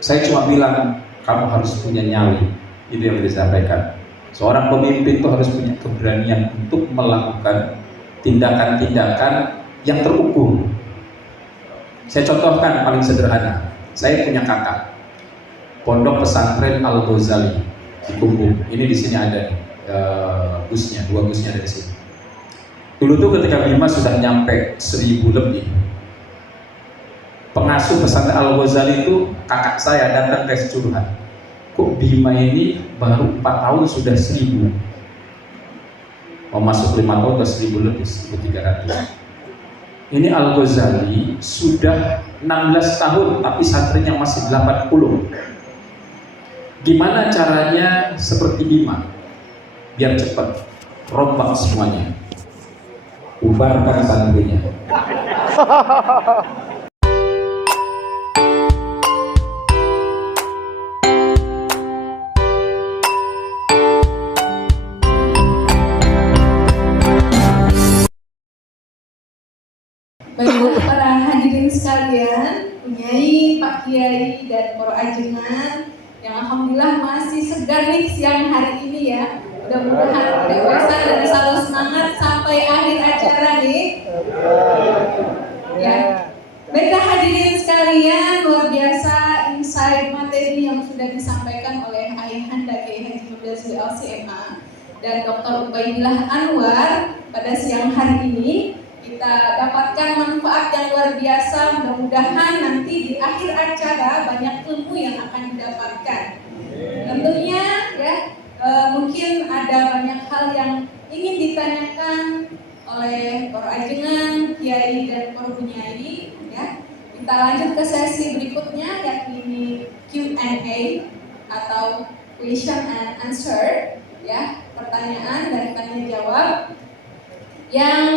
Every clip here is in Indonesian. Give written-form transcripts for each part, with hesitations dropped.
Saya cuma bilang kamu harus punya nyali, itu yang disampaikan. Seorang pemimpin itu harus punya keberanian untuk melakukan tindakan-tindakan yang terukur. Saya contohkan paling sederhana. Saya punya kakak, Pondok Pesantren Al Ghazali di Kumbung. Ini di sini ada busnya, 2 busnya dari sini. Dulu tuh ketika Bima sudah nyampe 1000 lebih, pengasuh pesantren Al Ghazali itu kakak saya datang ke curhat, kok Bima ini baru 4 tahun sudah 1000, mau masuk 5 tahun ke 1000 lebih, 1300. Ini Al Ghazali sudah 16 tahun tapi santrinya masih 80. Gimana caranya seperti Bima biar cepat rombak semuanya, bubarkan santrinya. Baiklah para hadirin sekalian, Kiai, Pak Kiai, dan para ajengan yang alhamdulillah masih segar nih siang hari ini ya. Mudah-mudahan tidak bosan dan selalu semangat sampai akhir acara nih. Ya. Baiklah hadirin sekalian, luar biasa insight materi yang sudah disampaikan oleh Ayahanda Kiai Haji Mudazil LCMA dan Dr. Ubaidillah Anwar pada siang hari ini. Kita dapatkan manfaat yang luar biasa. Mudah-mudahan nanti di akhir acara banyak ilmu yang akan didapatkan. Tentunya ya mungkin ada banyak hal yang ingin ditanyakan oleh para ajengan, kiai dan para bunyai ya. Kita lanjut ke sesi berikutnya yakni Q&A atau question and answer ya, pertanyaan dan tanya jawab yang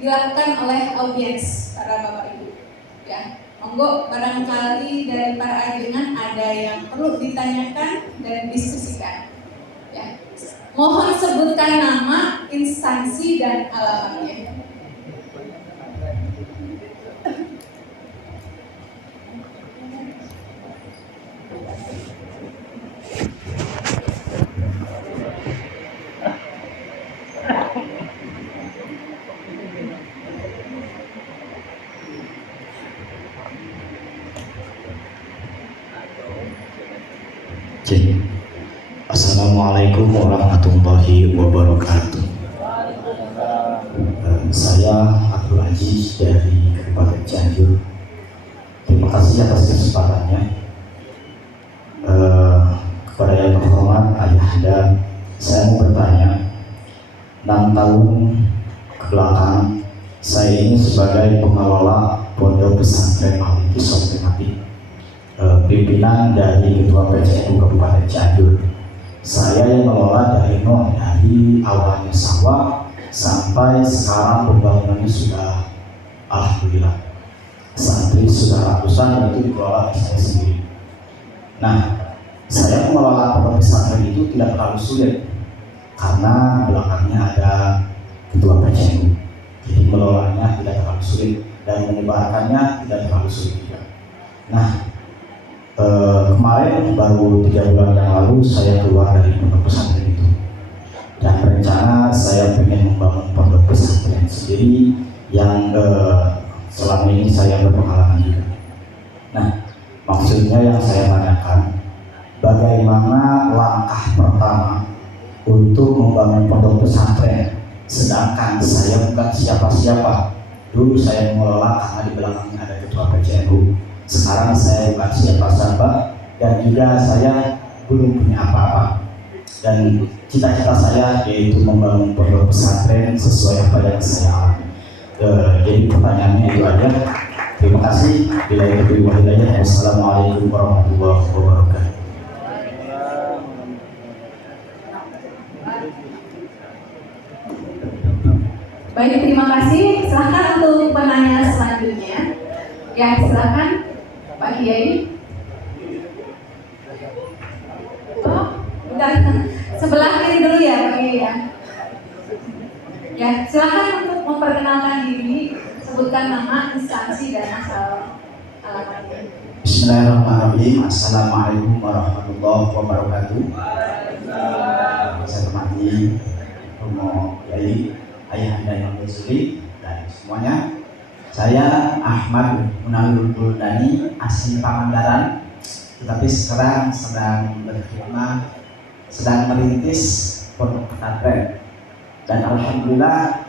dilakukan oleh audiens para bapak ibu ya. Monggo barangkali dari para ajengan ada yang perlu ditanyakan dan diskusikan ya. Mohon sebutkan nama, instansi dan alamatnya. Assalamualaikum warahmatullahi wabarakatuh. Saya Abdul Aziz dari Kabupaten Cianjur. Terima kasih atas kesempatannya. Kepada yang terhormat Ayahanda, saya mau bertanya. 6 tahun kebelakang saya ini sebagai pengelola Pondok Pesantren Al-Intisam pimpinan dari Ketua PCNU Kabupaten Cianjur. Saya yang mengelola dari nol, dari awalnya sawah sampai sekarang pembangunannya sudah alhamdulillah. Santri sudah ratusan, itu dikelola oleh saya sendiri. Nah, saya mengelola pondok pesantren itu tidak terlalu sulit karena belakangnya ada Ketua PCNU. Jadi mengelolanya tidak terlalu sulit dan menyebarkannya tidak terlalu sulit juga. Nah, kemarin baru 3 bulan yang lalu saya keluar dari pondok pesantren itu dan rencana saya ingin membangun pondok pesantren sendiri yang selama ini saya berpengalaman juga. Nah, maksudnya yang saya tanyakan, bagaimana langkah pertama untuk membangun pondok pesantren sedangkan saya bukan siapa-siapa. Dulu saya mengelola karena di belakangnya ada Ketua PCNU. Sekarang saya bukan siapa-siapa dan juga saya belum punya apa-apa. Dan cita-cita saya yaitu membangun pondok pesantren sesuai apa yang saya alami. Jadi pertanyaannya itu aja. Terima kasih. Bila itu hidayah. Wassalamualaikum warahmatullahi wabarakatuh. Baik, terima kasih. Silakan untuk penanya selanjutnya. Ya, silakan. Pak Kiai. Oh, bentar. Sebelah kiri dulu ya Pak Kiai ya. Ya, silakan untuk memperkenalkan diri, sebutkan nama, instansi dan asal alamatnya. Bismillahirrahmanirrahim. Assalamualaikum warahmatullahi wabarakatuh. Saya hormati Romo Yai, Ayahanda yang Majelis dan semuanya. Saya Ahmad Munawir Buldani, asli Pangandaran, tetapi sekarang sedang berkhidmat, sedang merintis pondok pesantren. Dan alhamdulillah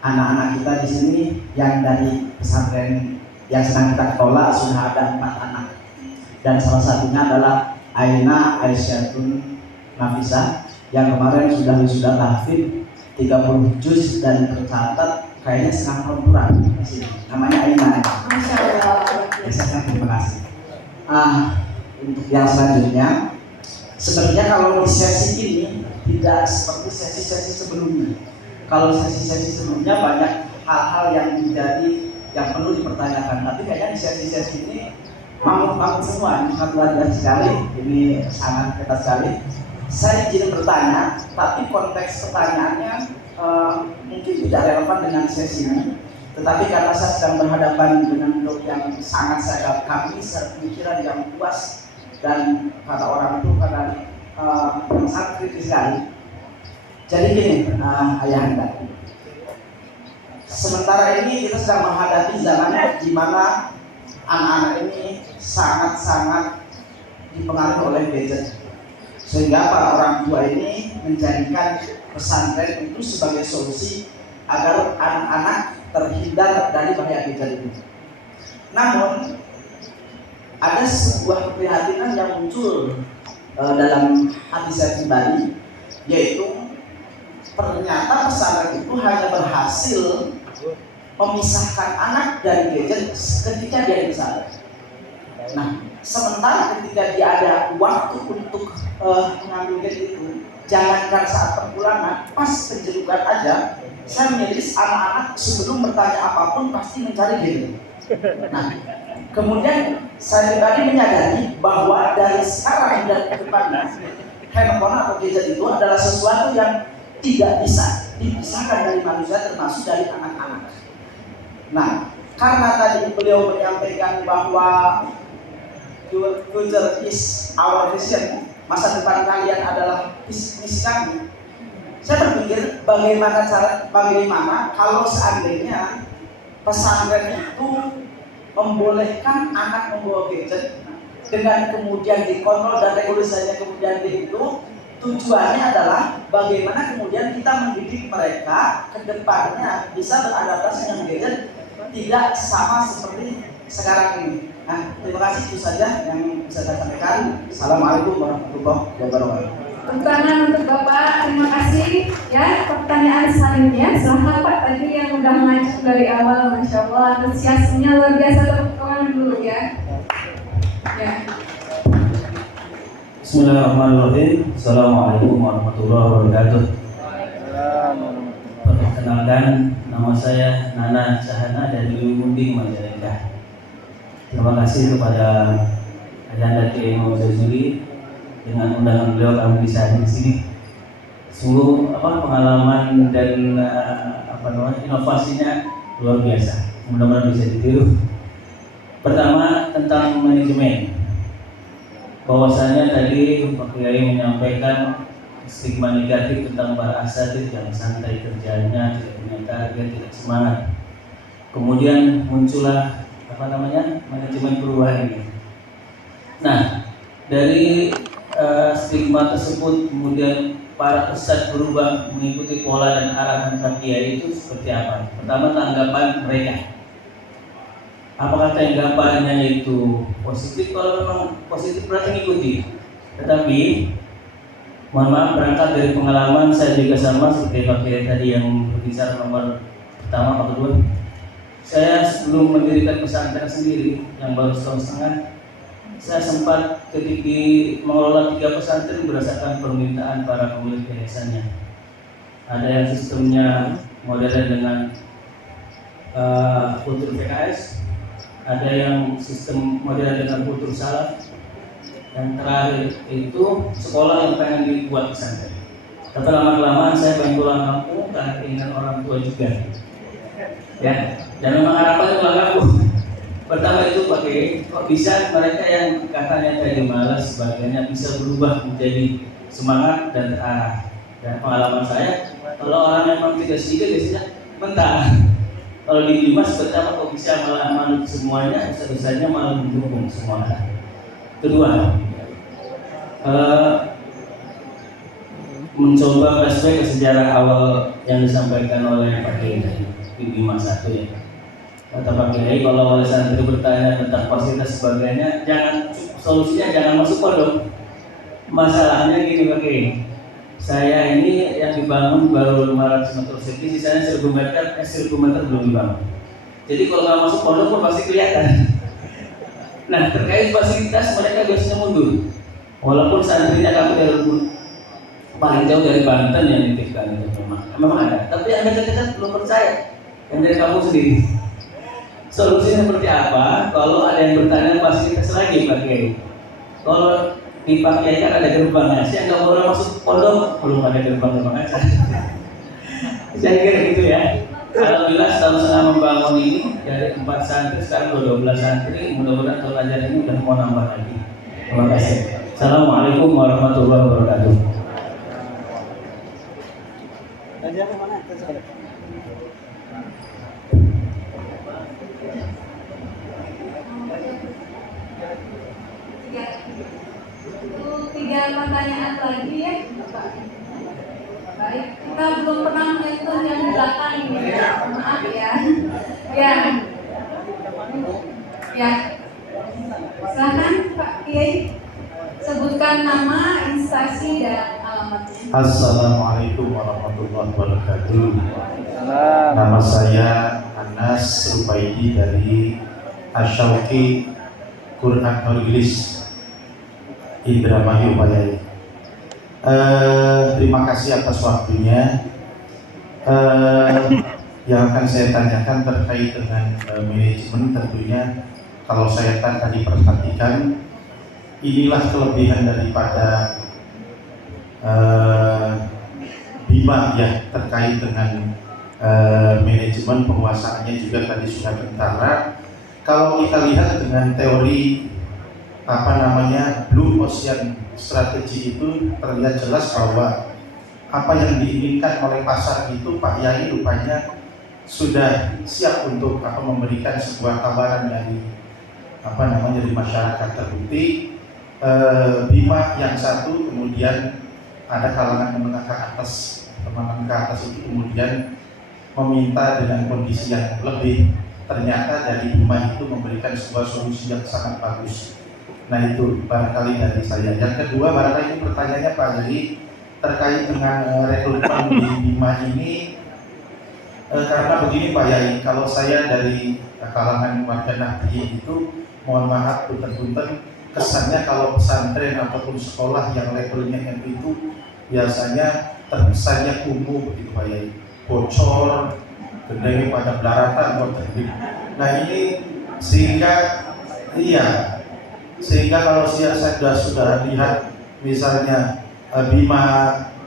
anak-anak kita di sini yang dari pesantren yang sedang kita kelola sudah ada 4 anak, dan salah satunya adalah Aina Aisyatun Nafisa yang kemarin sudah wisuda tahfidz 30 juz dan tercatat kayaknya setengah perempuan di sini. Namanya Aina. Masya Allah. Ya, terima kasih. Untuk yang selanjutnya, sebenarnya kalau di sesi ini tidak seperti sesi-sesi sebelumnya. Kalau sesi-sesi sebelumnya banyak hal-hal yang menjadi yang perlu dipertanyakan, tapi kayaknya di sesi-sesi ini mangut-mangut semua. Ini sangat luar biasa sekali, ini sangat ketat sekali. Saya izin bertanya, tapi konteks pertanyaannya mungkin tidak relevan dengan sesi ini. Tetapi karena saya sedang berhadapan dengan dok yang sangat saya kagumi, pemikiran yang luas, dan kata orang itu karena sangat kritis sekali. Jadi gini, Ayahanda, sementara ini kita sedang menghadapi zaman di mana anak-anak ini sangat-sangat dipengaruhi oleh gadget, sehingga para orang tua ini menjadikan pesantren itu sebagai solusi agar anak-anak terhindar dari bahaya gadget itu. Namun ada sebuah keprihatinan yang muncul dalam hati saya pribadi, yaitu ternyata pesantren itu hanya berhasil memisahkan anak dari gadget ketika dia di pesantren. Nah, sementara ketika dia ada waktu untuk mengambil gadget itu, jangankan saat perpulangan, pas penjelukan aja, saya menulis anak-anak sebelum bertanya apapun pasti mencari gadget. Nah, kemudian saya pribadi menyadari bahwa dari sekarang dan ke depannya, handphone atau gadget itu adalah sesuatu yang tidak bisa dipisahkan dari manusia, termasuk dari anak-anak. Nah, karena tadi beliau menyampaikan bahwa your future is our vision, masa depan kalian adalah misi kami. Saya berpikir bagaimana kalau seandainya pesantren itu membolehkan anak membawa gadget dengan kemudian dikontrol dan regulasinya kemudian itu. Tujuannya adalah bagaimana kemudian kita mendidik mereka ke depannya bisa beradaptasi dengan gadget tidak sama seperti sekarang ini. Nah, terima kasih, itu saja yang bisa saya sampaikan. Assalamualaikum warahmatullahi wabarakatuh. Tepuk tangan untuk Bapak, terima kasih. Ya, pertanyaan selanjutnya, silahkan Pak, tadi yang udah maju dari awal, Masya Allah, antusiasmenya luar biasa, tepuk tangan dulu ya. Ya. Bismillahirrahmanirrahim. Assalamualaikum warahmatullahi wabarakatuh. Perkenalkan, nama saya Nana Cahana dari Lumbing Majalengka. Terima kasih kepada Ayahanda Kiai Mauzazuli dengan undangan beliau kami bisa di sini. Sungguh pengalaman dan inovasinya luar biasa. Mudah-mudahan bisa ditiru. Pertama tentang manajemen. Bahwasanya tadi Pak Kiai menyampaikan stigma negatif tentang para asatidz yang santai kerjanya, tidak punya target, tidak semangat. Kemudian muncullah manajemen perubahan ini. Nah, dari stigma tersebut kemudian para ustadz berubah mengikuti pola dan arahan Pak Kiai itu seperti apa? Pertama, tanggapan mereka. Apakah tanggapannya itu positif? Kalau memang positif berarti ikuti. Tetapi mohon maaf, berangkat dari pengalaman saya juga sama seperti Pak Kiai tadi yang berbicara nomor pertama, Pak kedua. Saya sebelum mendirikan pesantren sendiri yang baru setahun setengah, saya sempat ketika mengelola 3 pesantren berdasarkan permintaan para pemilik yayasannya. Ada yang sistemnya modern dengan kultur PKS, ada yang sistem modern dengan kultur salaf, yang terakhir itu sekolah yang pengen dibuat pesantren. Tapi lama-kelamaan saya pengen pulang kampung karena keinginan orang tua juga. Ya, dan memang harapannya pulang kampung. Pertama itu pakai kok bisa mereka yang katanya tadi malas sebagainya bisa berubah menjadi semangat dan terarah. Dan pengalaman saya, kalau orang memang tidak sedia biasanya mentah. Kalau di Dimas pertama kok bisa malah manut semuanya, bisa-bisanya malah mendukung semuanya. Kedua, mencoba flashback ke sejarah awal yang disampaikan oleh Pak Kiai di Dimas 1 ya. Kata Pak Kiai, kalau oleh santri bertanya tentang fasilitas sebagainya, solusinya jangan masuk pondok. Masalahnya gini Pak Kiai, saya ini yang dibangun baru 500 meter persegi, sisanya 1000 meter belum dibangun. Jadi kalau nggak masuk pondok pun pasti kelihatan. Nah terkait fasilitas mereka biasanya mundur. Walaupun santrinya kami dari paling jauh dari Banten yang dititipkan itu memang ada, tapi yang dekat-dekat belum percaya. Yang dari kamu sendiri. Solusinya seperti apa? Kalau ada yang bertanya fasilitas lagi Pak Kiai. Kalau di Pak Kiai kan ada gerbangnya, saya nggak boleh masuk pondok, belum ada gerbang aja. Saya kira gitu ya. Alhamdulillah setahun setengah membangun ini dari 4 santri sekarang 12 santri, mudah-mudahan tahun ajar ini udah mau nambah lagi. Terima kasih. Assalamualaikum warahmatullahi wabarakatuh. Tiga pertanyaan lagi ya, Bapak. Baik, kita belum pernah menyentuh yang di belakang ini ya. Maaf ya. Ya. Ya. Silakan Pak Kiai, sebutkan nama, instansi dan alamatnya. Assalamualaikum warahmatullahi wabarakatuh. Nama saya Anas Rupaidi dari Asyauki Quran Inggris Indramayu Payai. Terima kasih atas waktunya. Yang akan saya tanyakan terkait dengan manajemen, tentunya kalau saya tadi perhatikan, inilah kelebihan daripada Bima ya, terkait dengan manajemen, penguasaannya juga tadi sudah kentara. Kalau kita lihat dengan teori Blue Ocean Strategy itu terlihat jelas bahwa apa yang diinginkan oleh pasar itu Pak Yai rupanya sudah siap untuk memberikan sebuah tawaran dari dari masyarakat. Terbukti Bima yang satu, kemudian ada kalangan menengah ke atas, itu kemudian meminta dengan kondisi yang lebih. Ternyata dari Bima itu memberikan sebuah solusi yang sangat bagus. Nah itu barangkali dari saya. Yang kedua, barangkali ini pertanyaannya Pak Yai terkait dengan rekrutmen di Bima ini. Karena begini Pak Yai, kalau saya dari kalangan warga Nahdliyin itu, mohon maaf punten-punten, kesannya kalau pesantren ataupun sekolah yang levelnya itu biasanya terkesannya kumuh begitu Pak Yai, bocor, gendengnya pada belaratan. Nah ini sehingga kalau saya sudah lihat misalnya Bima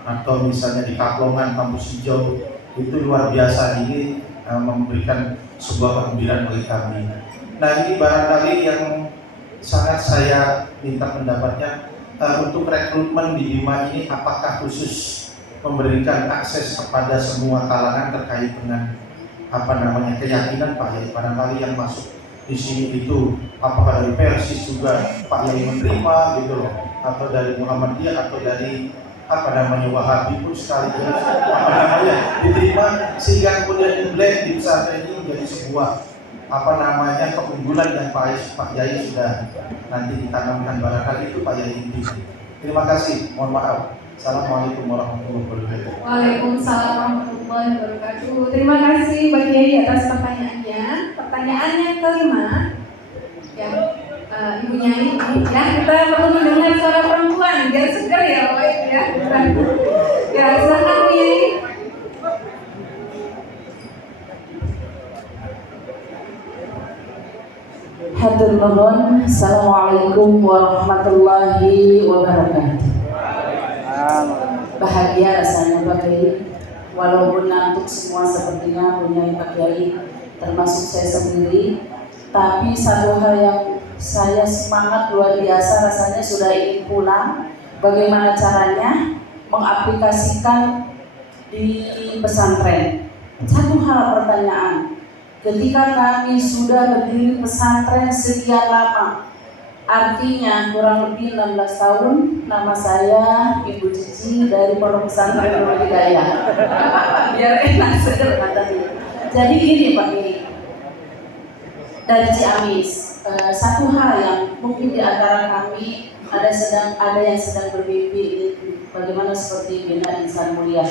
atau misalnya di Kaplongan, Kampus Hijau, itu luar biasa, ini memberikan sebuah kegembiraan bagi kami. Nah ini barangkali yang sangat saya minta pendapatnya, untuk rekrutmen di Bima ini apakah khusus memberikan akses kepada semua kalangan terkait dengan keyakinan Pak Yai, barangkali yang masuk di sini itu apakah dari Persis juga Pak Yai menerima gitu loh, atau dari Muhammadiyah atau dari Wahabi pun sekaligus diterima, sehingga kemudian diblend di pesantren ini menjadi sebuah keunggulan yang Pak Yai sudah nanti ditanamkan, barangkali itu Pak Yai ini. Terima kasih, mohon maaf. Assalamualaikum warahmatullahi wabarakatuh. Waalaikumsalam warahmatullahi wabarakatuh. Terima kasih Pak Kiai atas pertanyaannya. Pertanyaan yang kelima, ya Ibu Nyai, ya kita perlu mendengar suara perempuan biar segar ya Pak ya. Ya silakan Bu Nyai. Hatur nuhun. Assalamualaikum warahmatullahi wabarakatuh. Bahagia rasanya Pak Kiai, walaupun ngantuk semua sepertinya punya Pak Kiai, termasuk saya sendiri. Tapi satu hal yang saya semangat luar biasa rasanya sudah ingin pulang. Bagaimana caranya mengaplikasikan di pesantren? Satu hal pertanyaan, ketika kami sudah berdiri pesantren sekian lama, artinya kurang lebih 16 tahun, nama saya Ibu Cici dari Pondok Pesantren Nurul Hidayah. Biar enak sederhana tadi. Jadi gini Pak Kiai, dari Ciamis, satu hal yang mungkin di antara kami ada yang sedang bermimpi bagaimana seperti Bina Insan Mulia.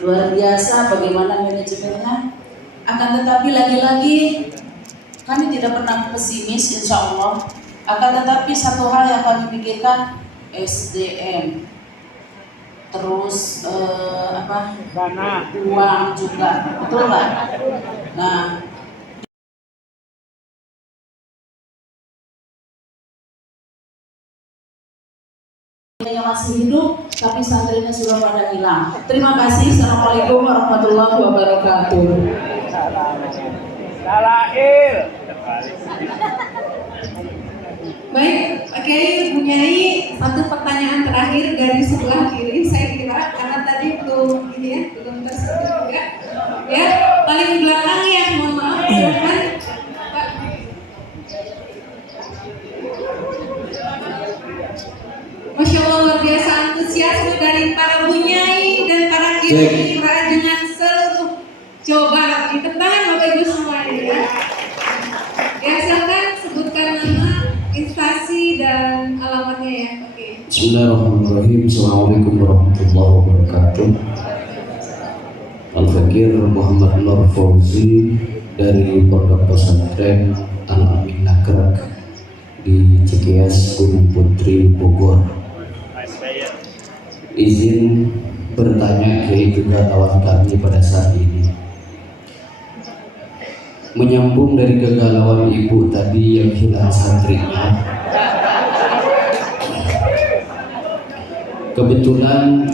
Luar biasa bagaimana manajemennya. Akan tetapi lagi-lagi kami tidak pernah pesimis, insya Allah. Akan tetapi satu hal yang kami pikirkan, SDM, terus dana, uang juga, betul nggak? Nah, yang masih hidup, tapi santrinya sudah pada hilang. Terima kasih. Assalamualaikum warahmatullahi wabarakatuh. Baik, Pak Kiai mempunyai satu pertanyaan terakhir dari sebelah kiri, saya kira, karena tadi belum tersentuh juga. Ya, paling belakang ya, mohon maaf, silakan. Pak. Masya Allah, luar biasa antusiasme dari para bunyai dan para kiai dengan seluruh Jawa Barat. Di tangan Bapak Ibu semuanya. Ya, silakan sebutkan nama, instansi dan alamatnya ya. Oke. Bismillahirrahmanirrahim. Assalamualaikum warahmatullahi wabarakatuh. Al-Fakir Muhammad Nur Fauzi dari Pondok Pesantren Al-Amin Nagrak di Cikias Gunung Putri Bogor. Izin bertanya ke juga kawan kami pada saat ini, menyambung dari kegalauan ibu tadi yang hilang santrinya. Kebetulan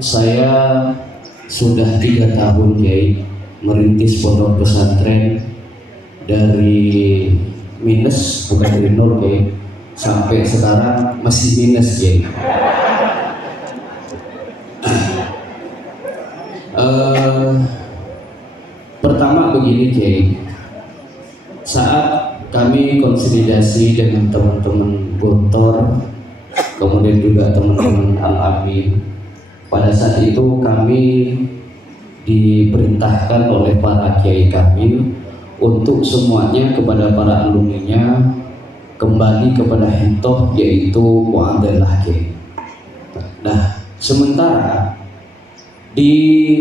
saya sudah 3 tahun Kiai merintis pondok pesantren dari minus, bukan dari nol Kiai, sampai sekarang masih minus Kiai. Pertama begini Kiai, saat kami konsolidasi dengan teman-teman Gontor, kemudian juga teman-teman Al-Amin, pada saat itu kami diperintahkan oleh para kiai kami untuk semuanya kepada para alumninya kembali kepada hitoh, yaitu mu'adalah Kiai. Nah, sementara di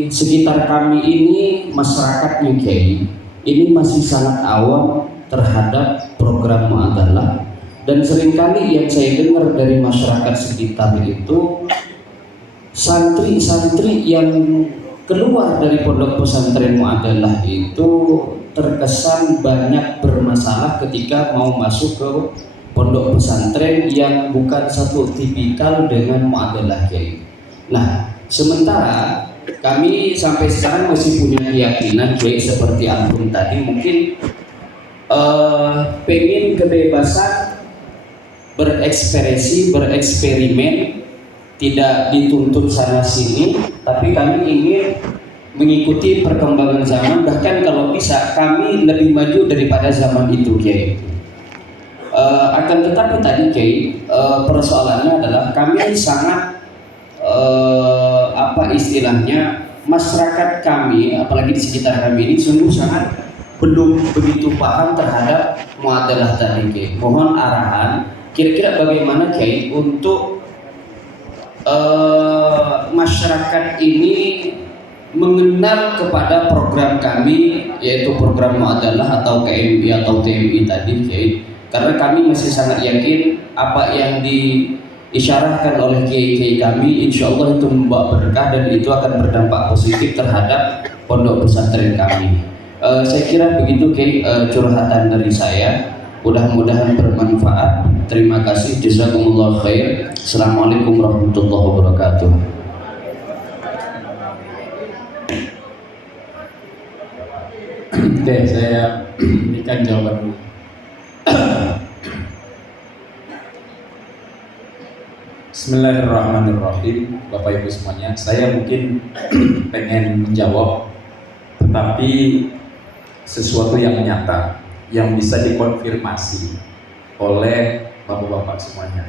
sekitar kami ini masyarakatnya Kiai ini masih sangat awam terhadap program mu'adalah, dan seringkali yang saya dengar dari masyarakat sekitar itu santri-santri yang keluar dari pondok pesantren mu'adalah itu terkesan banyak bermasalah ketika mau masuk ke pondok pesantren yang bukan satu tipikal dengan mu'adalah Kiai. Nah, sementara kami sampai sekarang masih punya keyakinan Kiai seperti antum tadi, mungkin pengen kebebasan berekspresi, bereksperimen, tidak dituntut sana sini, tapi kami ingin mengikuti perkembangan zaman, bahkan kalau bisa kami lebih maju daripada zaman itu Kiai. Akan tetapi tadi Kiai, persoalannya adalah kami sangat apa istilahnya, masyarakat kami apalagi di sekitar kami ini sungguh sangat belum begitu paham terhadap mu'adalah tadi Kiai. Mohon arahan kira-kira bagaimana Kiai untuk masyarakat ini mengenal kepada program kami, yaitu program mu'adalah atau KMI atau TMI tadi Kiai. Karena kami masih sangat yakin apa yang diisyarahkan oleh kiai-kiai kami, insya Allah itu membawa berkah dan itu akan berdampak positif terhadap pondok pesantren kami. Saya kira begitu Kiai, curhatan dari saya. Mudah-mudahan bermanfaat. Terima kasih. Jazakumullah khair. Assalamualaikum warahmatullahi wabarakatuh. Oke, saya berikan jawaban Bismillahirrahmanirrahim, Bapak Ibu semuanya. Saya mungkin pengen menjawab, tetapi sesuatu yang nyata, yang bisa dikonfirmasi oleh Bapak-Bapak semuanya.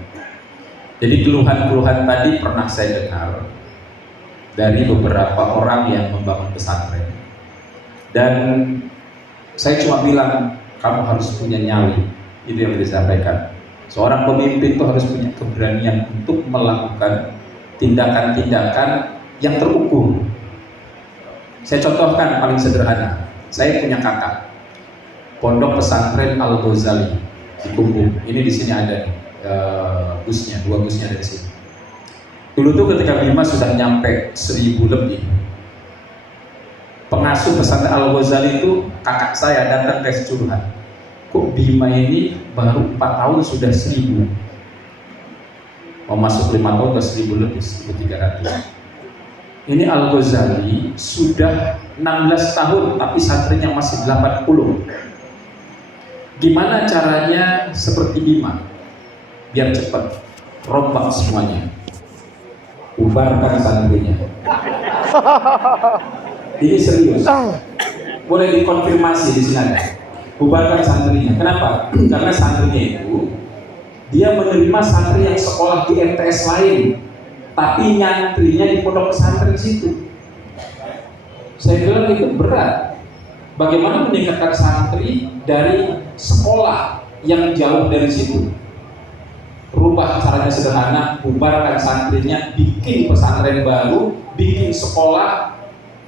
Jadi keluhan-keluhan tadi pernah saya dengar dari beberapa orang yang membangun pesantren. Dan saya cuma bilang, kamu harus punya nyali, itu yang disampaikan. Seorang pemimpin itu harus punya keberanian untuk melakukan tindakan-tindakan yang terukur. Saya contohkan paling sederhana. Saya punya kakak, Pondok Pesantren Al-Ghazali di Kumbung. Ini di sini ada busnya, 2 busnya dari sini. Dulu tuh ketika Bima sudah nyampe 1000 lebih, pengasuh pesantren Al-Ghazali itu kakak saya datang ke curhat. Kok Bima ini baru 4 tahun sudah 1000, mau masuk 5 tahun ke 1000 lebih, 1300. Ini Al-Ghazali sudah 16 tahun tapi santrinya masih 80. Gimana caranya seperti Bima biar cepat rombak semuanya, bubarkan santrinya? Ini serius, boleh dikonfirmasi di sini ada. Bubarkan santrinya. Kenapa? Karena santrinya itu dia menerima santri yang sekolah di MTS lain, tapi nyantrinya di pondok pesantren situ. Saya bilang itu berat. Bagaimana meningkatkan santri dari sekolah yang jauh dari situ? Rubah caranya sederhana, bubarkan santrinya, bikin pesantren baru, bikin sekolah,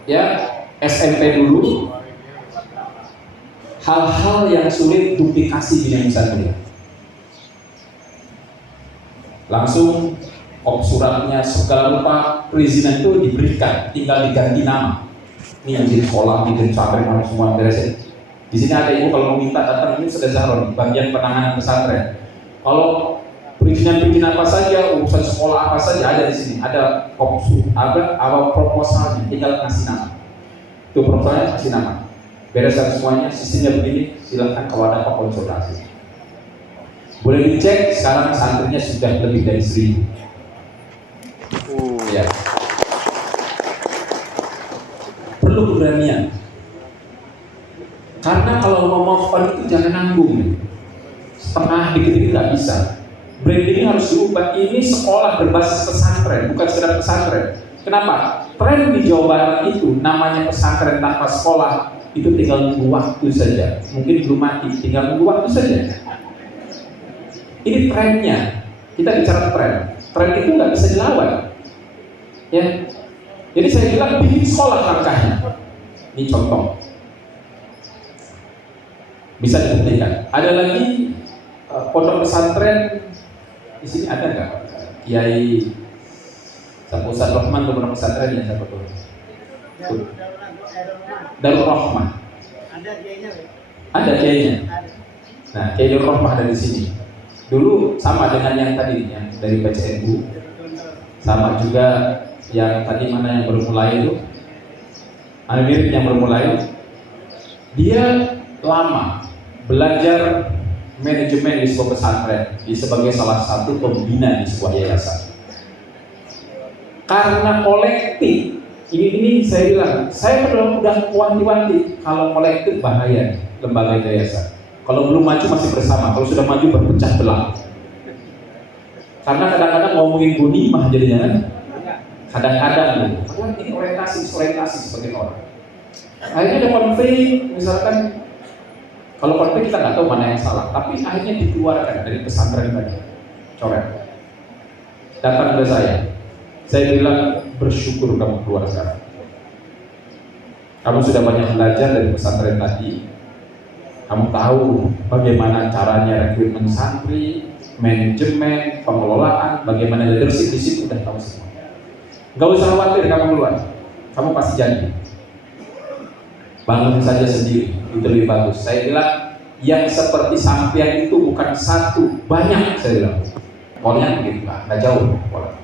ya SMP dulu. Hal-hal yang sulit duplikasi di pesantren. Langsung kop suratnya segala rupa perizinan itu diberikan, tinggal diganti nama. Ini yang di sekolah, di pesantren harus semua beresin. Di sini ada ibu kalau mau minta datang, ini sudah Zahron, bagian penanganan pesantren. Kalau perizinan apa saja, urusan sekolah apa saja ada di sini. Ada kop ada awal proposalnya, tinggal kasih nama. Itu proposalnya kasih nama. Bereskan semuanya, sistemnya begini, silakan kalau ada apa konsultasi. Boleh dicek, sekarang santrinya sudah lebih dari 1000. Ya. Perlu keberanian. Karena kalau mau melakukan itu jangan nanggung. Setengah dikit-dikit nggak bisa. Brandingnya harus diubah. Ini sekolah berbasis pesantren, bukan sekedar pesantren. Kenapa? Tren di Jawa Barat itu namanya pesantren tanpa sekolah. Itu tinggal nunggu waktu saja. Mungkin belum mati, tinggal nunggu waktu saja. Ini trennya. Kita bicara tren. Tren itu nggak bisa dilawan. Ya. Jadi saya bilang bikin sekolah langkahnya. Ini contoh. Bisa dibuktikan. Ada lagi pondok pesantren di sini ada nggak? Kiai Ustaz Rahman pondok pesantren ya siapa tuh? Darul Rahmah. Ada kiainya. Nah, Kiai Darul Rahmah ada di sini. Dulu sama dengan yang tadi yang dari PCNU. Sama juga yang tadi mana yang baru mulai itu. Ada mirip yang baru mulai. Dia lama belajar manajemen di sebuah pesantren, di sebagai salah satu pembina di sebuah yayasan. Karena kolektif. Ini saya bilang, saya udah wanti-wanti kalau kolektif bahaya lembaga yayasan. Kalau belum maju masih bersama, kalau sudah maju berpecah belah. Karena kadang-kadang ngomongin gunimah jadinya kan. Kadang-kadang ini orientasi sebagai orang. Akhirnya ada konflik, misalkan kalau konflik kita nggak tahu mana yang salah, tapi akhirnya dikeluarkan dari pesantren tadi, coret. Datang ke saya bilang bersyukur kamu keluar sekarang. Kamu sudah banyak belajar dari pesantren tadi. Kamu tahu bagaimana caranya rekrutmen santri, manajemen, pengelolaan, bagaimana leadership di situ udah tahu semua. Gak usah khawatir kamu keluar, kamu pasti jadi. Bangun saja sendiri, itu lebih bagus. Saya bilang yang seperti sampean itu bukan satu, banyak saya bilang. Polanya begitu lah, nggak jauh pola.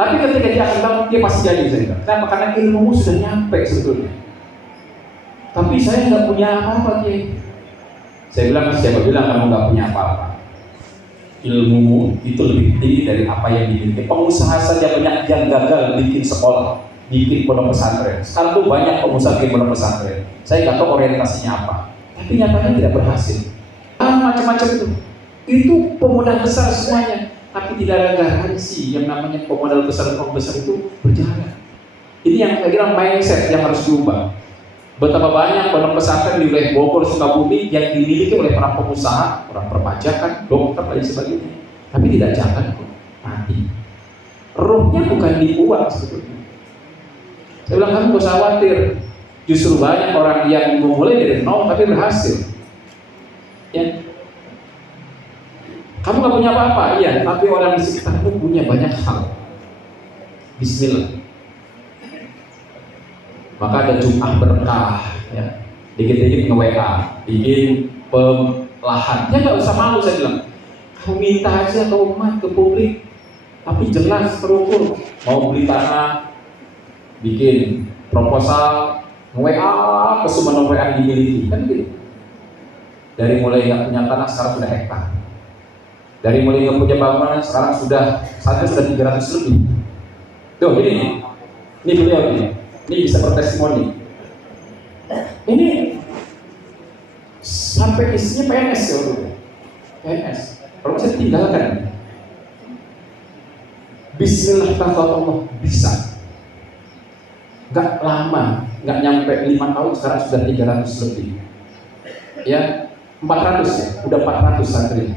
Tapi ketika dia akan bangun, dia pasti jadi saya bilang. Kenapa? Karena ilmumu sudah nyampe sebetulnya. Tapi saya nggak punya apa-apa, Kiai. Saya bilang, siapa bilang kamu nggak punya apa-apa? ilmu itu lebih tinggi dari apa yang dimiliki. Pengusaha saja banyak yang gagal bikin sekolah, bikin pondok pesantren. Sekarang tuh banyak pengusaha bikin pondok pesantren. Saya nggak tahu orientasinya apa, tapi nyatanya tidak berhasil. Macam-macam itu. Itu pemodal besar semuanya, tapi tidak ada garansi yang namanya pemodal besar itu berjalan. Ini yang saya kira mindset yang harus diubah. Betapa banyak pondok pesantren di wilayah Bogor, Sukabumi yang dimiliki oleh para pengusaha, orang perpajakan, dokter dan sebagainya, tapi tidak jalan kok, mati. Rohnya bukan di uang sebetulnya. Saya bilang kamu gak usah khawatir, justru banyak orang yang memulai dari nol tapi berhasil. Ya, kamu gak punya apa-apa, iya, tapi orang di sekitarmu punya banyak hal. Bismillah. Maka ada Jum'ah berkah, ya. Dikit-dikit nge-WA, bikin pelahan. Ya nggak usah malu, saya bilang. Kamu minta aja ke umat, ke publik, tapi jelas terukur. Mau beli tanah, bikin proposal, nge-WA ke semua nomor yang dimiliki, kan gitu. Dari mulai nggak punya tanah sekarang sudah hektar. Dari mulai nggak punya bangunan sekarang sudah 300 lebih. Tuh ini beliau ini. Ini bisa bertestimoni. Ini sampai isinya PNS ya waktu itu. PNS. Kalau saya tinggalkan. Bismillah Allah bisa. Gak lama, gak nyampe 5 tahun sekarang sudah 300 lebih. Ya, 400 ya, udah 400 santri.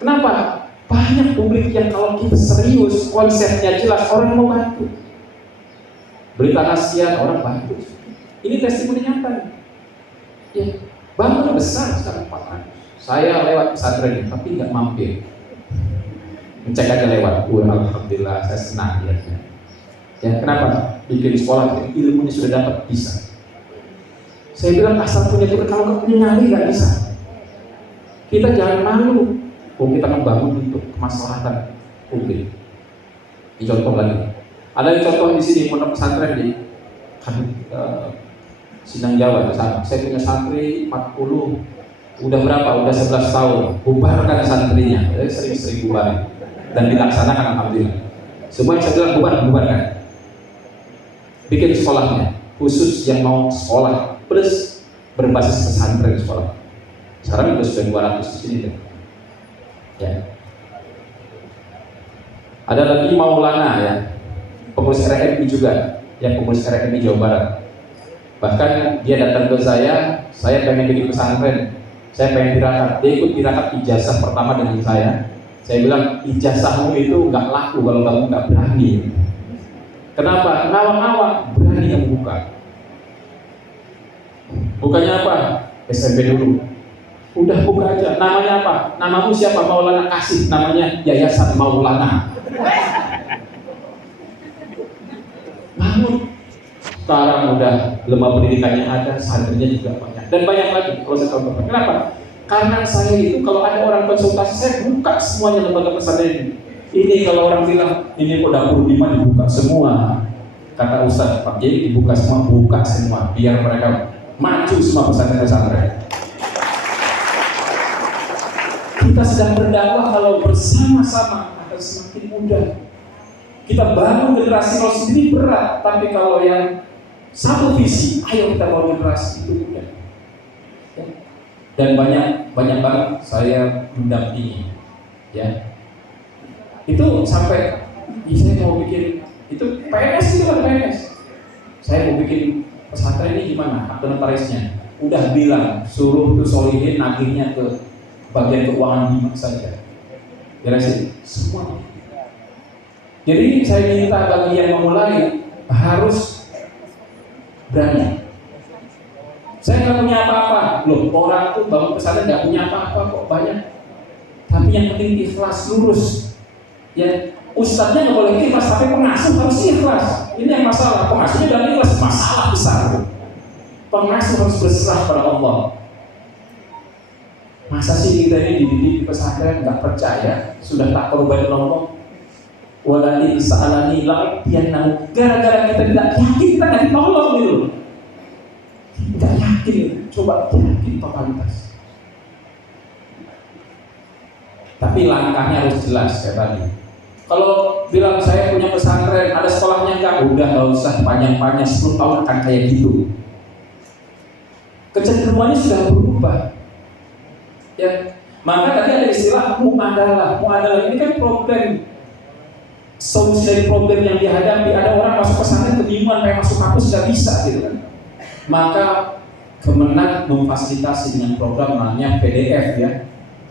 Kenapa? Banyak publik yang kalau kita serius, konsepnya jelas, orang mau bantu. Beli tanah sekian, orang bantu. Ini testimoni nyata. Ya, bangunan besar sekarang 400. Saya lewat pesantren ini, tapi nggak mampir. Ngecek aja lewat. Alhamdulillah, saya senang lihatnya. Ya, kenapa? Bikin sekolah, ilmunya sudah dapat, bisa. Saya bilang asal punya Tuhan, kalau nggak punya nyali nggak bisa. Kita jangan malu. Kita membangun untuk kemaslahatan publik. Ini contoh lagi. Ada contoh di sini pondok pesantren di Sindang Jawa sama. Saya punya santri 40, udah berapa? Udah 11 tahun. Bubarkan santrinya. Jadi sering-sering bubar dan dilaksanakan alhamdulillah. Semua yang saya bilang bubarkan. Bikin sekolahnya khusus yang mau sekolah plus berbasis pesantren sekolah. Sekarang sudah 200 di sini deh. Ya. Ada lagi Maulana ya. Pengurus RMI juga, yang pengurus RMI Jawa Barat. Bahkan dia datang ke saya pengen bikin pesantren, saya pengen tirakat. Dia ikut tirakat ijazah pertama dengan saya. Saya bilang ijazahmu itu nggak laku kalau kamu nggak berani. Kenapa? Ngawang-ngawang, berani yang buka. Bukannya apa? SMP dulu. Udah buka aja. Namanya apa? Namamu siapa? Maulana, kasih namanya Yayasan Maulana. Namun sekarang udah lemah pendidikannya ada, santrinya juga banyak dan banyak lagi kalau saya contohkan. Kenapa? Karena saya itu kalau ada orang konsultasi saya buka semuanya lembaga pesantren ini. Kalau orang bilang ini kok dapur 5 dibuka semua, kata Ustaz Pak jadi dibuka semua, buka semua biar mereka maju semua pesantren-pesantren. Kita sedang berdakwah kalau bersama-sama akan semakin mudah. Kita bangun generasi kalau sendiri berat, tapi kalau yang satu visi, ayo kita bangun generasi itu mudah. Ya. Dan banyak banget saya mendampingi, ya. Itu sampai saya mau bikin itu PNS itu kan PNS. Saya mau bikin pesantren ini gimana? Hak notarisnya udah bilang suruh tuh solihin nagihnya ke bagian keuangan Bimak saja. Ya sih semua. Jadi saya minta bagi yang memulai harus berani. Saya nggak punya apa-apa, loh orang tuh bangun pesantren nggak punya apa-apa kok banyak. Tapi yang penting ikhlas lurus. Ya ustadznya nggak boleh ikhlas, tapi pengasuh harus ikhlas. Ini yang masalah. Pengasuhnya dan ikhlas masalah besar. Pengasuh harus berserah pada Allah. Masa sih kita ini dididik di pesantren nggak percaya, sudah tak korban Allah. Walani sa'alani la'ibiyanahu. Gara-gara kita tidak yakin kita nggak ditolong gitu. Tidak yakin, coba yakin totalitas. Tapi langkahnya harus jelas kayak tadi. Kalau bilang saya punya pesantren, ada sekolahnya enggak? Udah nggak usah panjang-panjang, 10 tahun akan kayak gitu. Kecenderungannya sudah berubah. Ya, maka tadi ada istilah muadalah. Muadalah ini kan problem, solusi dari problem yang dihadapi. Ada orang masuk pesantren kebingungan, pengen masuk kampus nggak bisa gitu kan. Maka Kemenag memfasilitasi dengan program namanya PDF ya.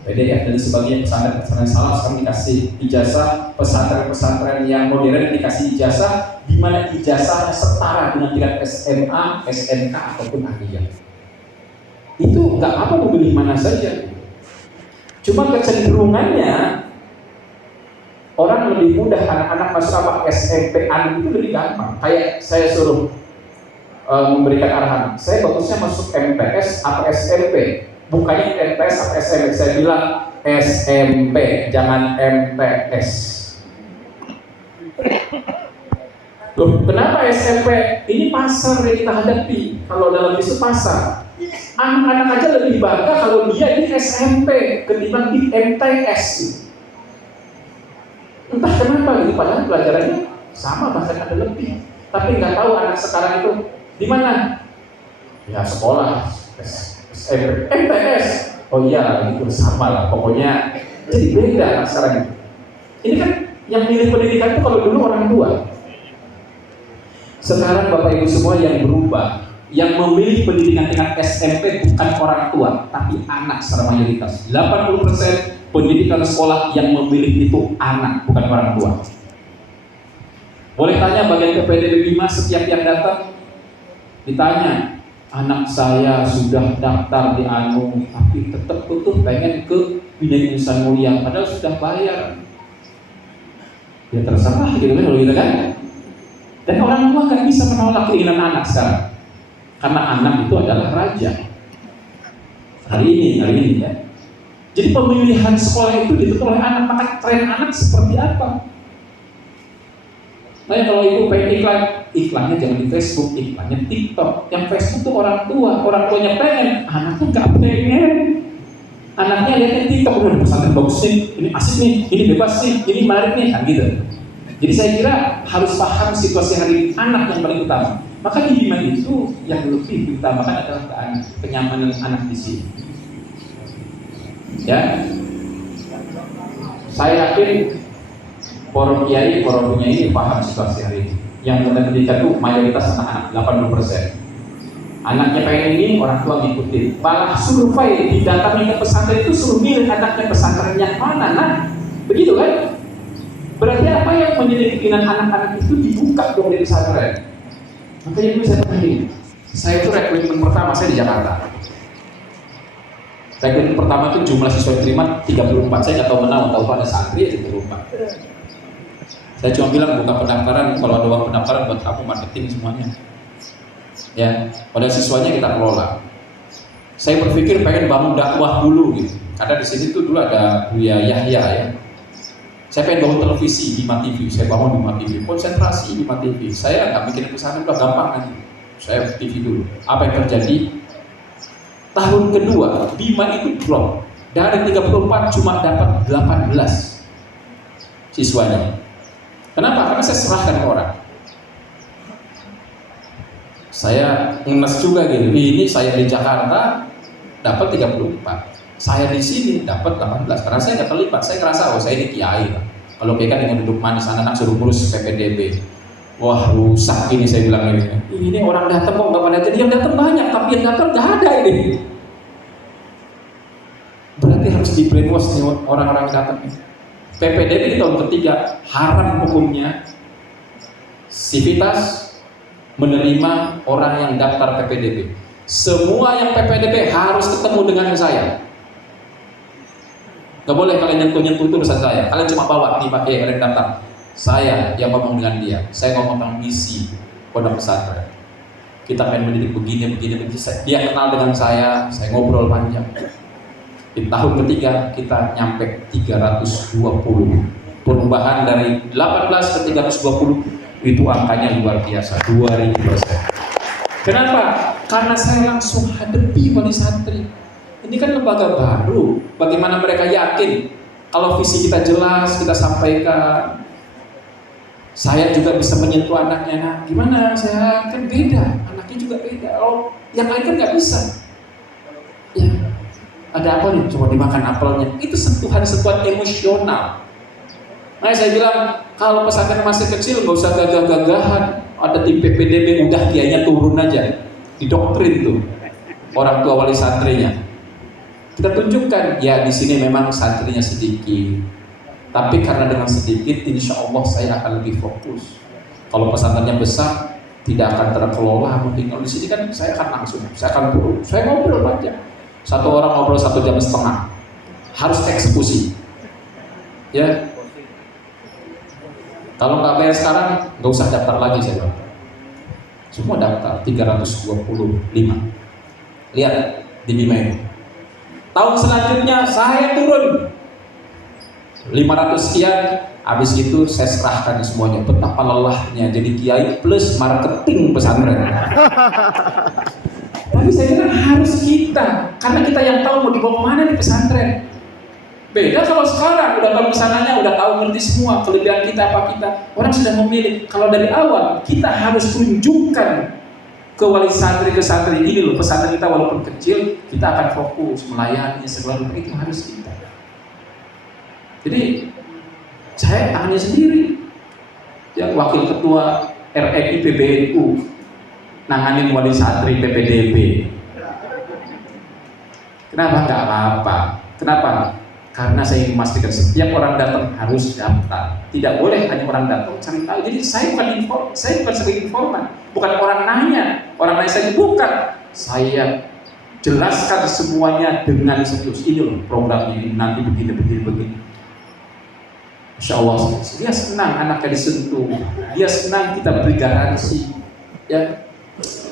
PDF, dan sebagian pesantren salaf sekarang dikasih ijazah, pesantren yang modern dikasih ijazah, di mana ijazahnya setara dengan tingkat SMA, SMK ataupun aliyah. Itu nggak apa memilih mana saja. Cuma kecenderungannya orang lebih mudah, anak-anak masuk apa SMP itu lebih gampang. Kayak saya suruh memberikan arahan, saya bagusnya masuk MTS atau SMP. Bukannya MTS atau SMP, saya bilang SMP, jangan MTS. Loh, kenapa SMP? Ini pasar yang kita hadapi. Kalau dalam bisnis pasar, anak-anak aja lebih bangga kalau dia di SMP ketimbang di MTS. Entah kenapa gitu, padahal pelajarannya sama, bahkan ada lebih. Tapi nggak tahu anak sekarang itu di mana? Ya sekolah. MTS, oh iya itu sama lah, pokoknya jadi beda anak sekarang ini. Ini kan yang milih pendidikan itu kalau dulu orang tua. Sekarang Bapak Ibu semua yang berubah, yang memilih pendidikan tingkat SMP bukan orang tua, tapi anak secara mayoritas. 80% pendidikan sekolah yang memilih itu anak, bukan orang tua. Boleh tanya bagian PPDB Bima, setiap yang datang ditanya, anak saya sudah daftar di tapi tetap butuh pengen ke Bina Insan Mulia, padahal sudah bayar. Ya terserah gitu kan kalau gitu kan. Dan orang tua kan bisa menolak keinginan anak sekarang, karena anak itu adalah raja. Hari ini ya. Jadi pemilihan sekolah itu ditentukan oleh anak, maka tren anak seperti apa? Nah kalau ibu pengen iklannya jangan di Facebook, iklannya TikTok. Yang Facebook tuh orang tuanya pengen, anaknya nggak pengen. Anaknya lihatnya TikTok, udah pesantren bagus nih, ini asik nih, ini bebas nih, ini menarik nih, kan gitu. Jadi saya kira harus paham situasi hari ini, anak yang paling utama. Maka di Bima itu yang lebih diutamakan adalah kenyamanan anak di sini. Ya, saya yakin forum kiai, forum ini paham situasi hari ini. Yang pendidikan itu mayoritas anak-anak, 80%. Anaknya pengen ini, orang tua ngikutin. Malah survei didatangi ke pesantren itu suruh milih anaknya pesantren yang mana, nah begitu kan? Berarti apa yang menjadi keinginan anak-anak itu dibuka dong di pesantren. Makanya itu saya tanya, saya itu rekrutmen pertama saya di Jakarta. Rekrutmen pertama itu jumlah siswa yang terima 34. Saya nggak tahu mana, tahu ada santri ya 34. Saya cuma bilang buka pendaftaran, kalau ada uang pendaftaran buat kamu marketing semuanya. Ya, pada siswanya kita kelola. Saya berpikir pengen bangun dakwah dulu gitu. Karena di sini tuh dulu ada Buya Yahya ya. Saya pengen bangun televisi Bima TV, saya bangun Bima TV, konsentrasi Bima TV. Saya nggak mikirin kesana, udah gampang kan. Saya TV dulu. Apa yang terjadi? Tahun kedua Bima itu drop dari 34 cuma dapat 18 siswanya. Kenapa? Karena saya serahkan ke orang. Saya ngenes juga gitu. Ini saya di Jakarta dapat 34. Saya di sini dapat 18. Karena saya nggak terlibat. Saya ngerasa saya ini kiai. Kalau kiai kan dengan duduk manis, anak-anak suruh ngurus PPDB. Wah rusak ini, saya bilang ini. Ini orang datang kok nggak pada jadi, yang datang banyak tapi yang datang nggak ada ini. Berarti harus di brainwash nih orang-orang datang. PPDB di tahun ketiga haram hukumnya Sivitas menerima orang yang daftar PPDB. Semua yang PPDB harus ketemu dengan saya. Gak boleh kalian nyentuh-nyentuh itu urusan saya. Kalian cuma bawa nih pakai yang daftar. Saya yang ngomong dengan dia. Saya ngomong tentang misi pondok pesantren. Kita pengen mendidik begini. Dia kenal dengan saya ngobrol panjang. Di tahun ketiga kita nyampe 320. Perubahan dari 18 ke 320 itu angkanya luar biasa, 2000%. Kenapa? Karena saya langsung hadapi wali santri. Ini kan lembaga baru. Bagaimana mereka yakin Kalau visi kita jelas, kita sampaikan, saya juga bisa menyentuh anaknya. Nah, gimana? Saya kan beda, anaknya juga beda. Oh, yang lain kan nggak bisa. Ya, ada apa nih? Coba dimakan apelnya. Itu sentuhan-sentuhan emosional. Nah, saya bilang kalau pesantren masih kecil nggak usah gagah-gagahan. Ada tim PPDB, udah kiainya turun aja, didoktrin tuh orang tua wali santrinya. Kita tunjukkan, ya di sini memang santrinya sedikit, tapi karena dengan sedikit, insya Allah saya akan lebih fokus. Kalau pesantrennya besar, tidak akan terkelola. Mungkin kalau di sini kan saya akan langsung, saya akan turun, saya ngobrol aja. Satu orang ngobrol 1,5 jam, harus eksekusi. Ya, kalau nggak bayar sekarang, nggak usah daftar lagi saya bilang. Semua daftar 325. Lihat di Bima ini. Tahun selanjutnya saya turun 500 sekian. Habis itu saya serahkan semuanya. Betapa lelahnya jadi kiai plus marketing pesantren. Tapi saya bilang harus kita, karena kita yang tahu mau dibawa kemana di pesantren. Beda kalau sekarang udah tahu kesananya, udah tahu ngerti semua kelebihan kita apa kita. Orang sudah memilih. Kalau dari awal kita harus tunjukkan ke wali santri ke santri ini loh, pesantren kita walaupun kecil kita akan fokus melayani segala rupa, itu harus kita. Jadi saya tangannya sendiri, yang wakil ketua RRI PBNU nanganin wali santri PPDB. Kenapa? Nggak apa-apa. Kenapa? Karena saya ingin memastikan setiap orang datang harus daftar. Tidak boleh hanya orang datang cari tahu. Jadi saya bukan sebagai informan, bukan orang nanya saya bukan. Saya jelaskan semuanya dengan serius. Ini loh programnya, ini nanti begini. Insya Allah dia senang anaknya disentuh, dia senang kita beri garansi. Ya,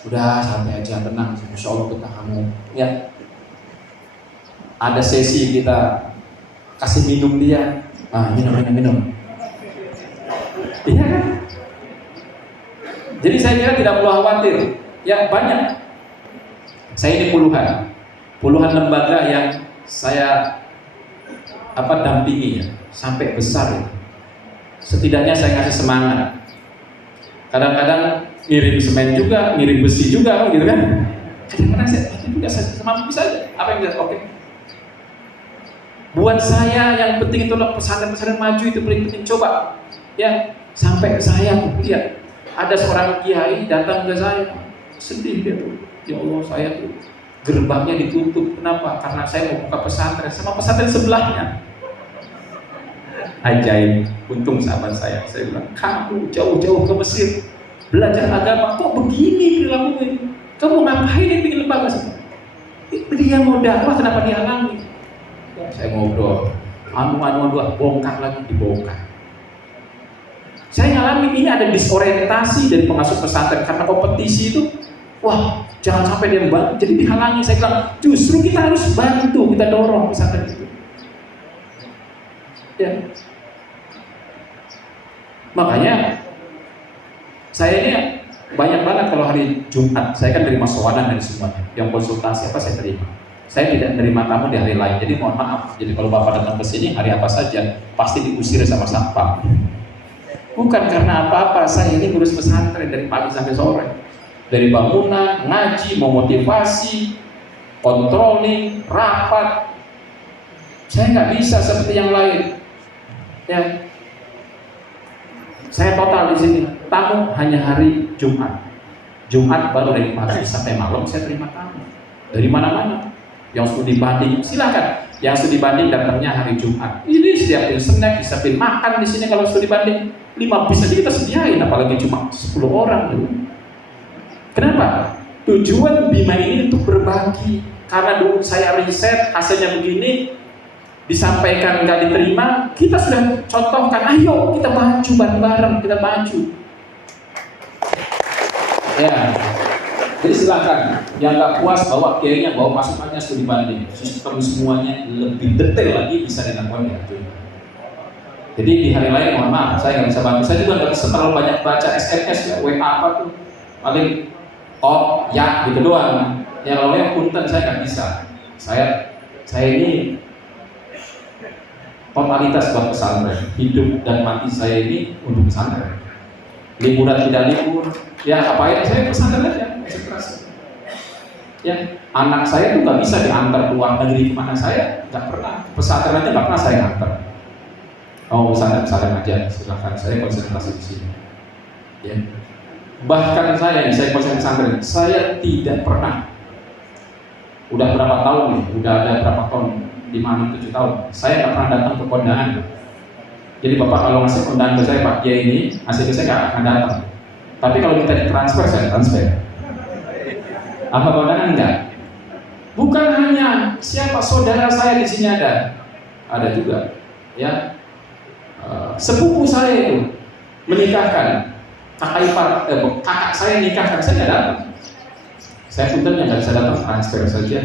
udah santai aja, tenang. Insya Allah kita kamu. Ya, ada sesi kita kasih minum dia, minum. Iya kan? Jadi saya kira tidak perlu khawatir. Ya banyak. Saya ini puluhan lembaga yang saya dampingi ya, sampai besar ya. Setidaknya saya kasih semangat. Kadang-kadang ngirim semen juga, ngirim besi juga, gitu kan? Kadang-kadang saya semampu saja. Apa yang bisa? Oke. Buat saya yang penting itu pesantren maju itu paling penting. Coba ya sampai saya tuh lihat ada seorang kiai datang ke saya sedih dia tuh, ya Allah saya tuh gerbangnya ditutup. Kenapa? Karena saya mau buka pesantren sama pesantren sebelahnya. Ajaib, untung sahabat saya bilang kamu jauh-jauh ke Mesir belajar agama kok begini perilakunya, kamu ngapain yang bikin lembaga sih? Dia mau dakwah kenapa dihalangi? Saya ngobrol, bongkar lagi, dibongkar. Saya ngalamin ini ada disorientasi dari pengasuh pesantren karena kompetisi itu. Wah, jangan sampai dia membantu, jadi dihalangi. Saya bilang, justru kita harus bantu, kita dorong pesantren itu. Ya. Makanya saya ini banyak banget kalau hari Jumat, saya kan terima sowanan dari semuanya. Yang konsultasi apa saya terima. Saya tidak menerima tamu di hari lain, jadi mohon maaf. Jadi kalau Bapak datang ke sini hari apa saja, pasti diusir sama satpam. Bukan karena apa-apa, saya ini ngurus pesantren dari pagi sampai sore. Dari bangunan, ngaji, mau motivasi, controlling, rapat. Saya nggak bisa seperti yang lain. Ya, saya total di sini. Tamu hanya hari Jumat. Jumat baru dari pagi sampai malam saya terima tamu dari mana-mana. Yang studi banding silakan. Yang studi banding datangnya hari Jumat. Ini siapin snack, siapin makan di sini kalau studi banding 5 bis aja kita sediain, apalagi cuma 10 orang. Kenapa? Tujuan Bima ini untuk berbagi. Karena dulu saya riset hasilnya begini, disampaikan nggak diterima, kita sudah contohkan. Ayo kita maju bareng-bareng, kita maju. Ya. Jadi silakan, yang nggak puas bawa kiainya, bawa pasukannya studi banding. Sistem semuanya lebih detail lagi bisa dilakukan di Arjuna. Jadi di hari lain mohon maaf, saya nggak bisa bantu. Saya juga nggak bisa terlalu banyak baca SMS ya, WA apa tuh, paling ya gitu doang. Ya kalau yang punten saya nggak bisa. Saya ini totalitas buat pesantren. Hidup dan mati saya ini untuk pesantren. Liburan tidak libur, ya ngapain saya pesantren aja, konsentrasi. Ya, anak saya tuh nggak bisa diantar ke luar negeri kemana, saya nggak pernah. Pesantren aja nggak pernah saya antar. Oh, pesantren aja, silakan, saya konsentrasi di sini. Ya. Bahkan saya konsentrasi pesantren, saya tidak pernah. Udah berapa tahun nih? Udah ada berapa tahun? 5-7 tahun. Saya nggak pernah datang ke kondangan. Jadi Bapak kalau ngasih kondangan ke saya, Pak Kiai ini, hasilnya saya nggak akan datang. Tapi kalau kita ditransfer, saya transfer. Apa kondangan enggak? Bukan hanya siapa saudara saya di sini ada juga, ya. Sepupu saya itu menikahkan, kakak saya nikahkan, saya nggak datang. Saya punten yang nggak bisa datang, transfer saja.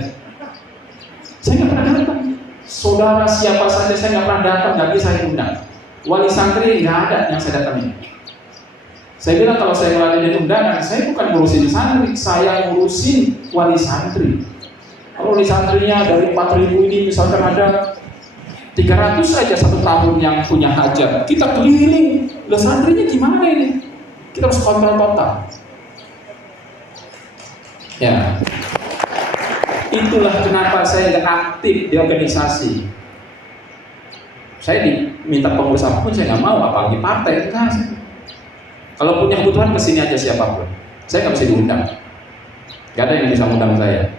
Saya nggak pernah datang. Saudara siapa saja saya nggak pernah datang, nggak bisa saya undang. Wali santri nggak ada yang saya datangi. Saya bilang kalau saya ngeladenin undangan, saya bukan ngurusin santri, saya ngurusin wali santri. Kalau wali santrinya dari 4.000 ini misalkan ada 300 saja satu tahun yang punya hajat, kita keliling, lah santrinya gimana ini? Kita harus kontrol total. Ya, itulah kenapa saya nggak aktif di organisasi. Saya diminta pengurus apapun saya nggak mau, apalagi partai. Enggak. Kalau punya kebutuhan kesini aja siapapun. Saya nggak bisa diundang. Gak ada yang bisa undang saya.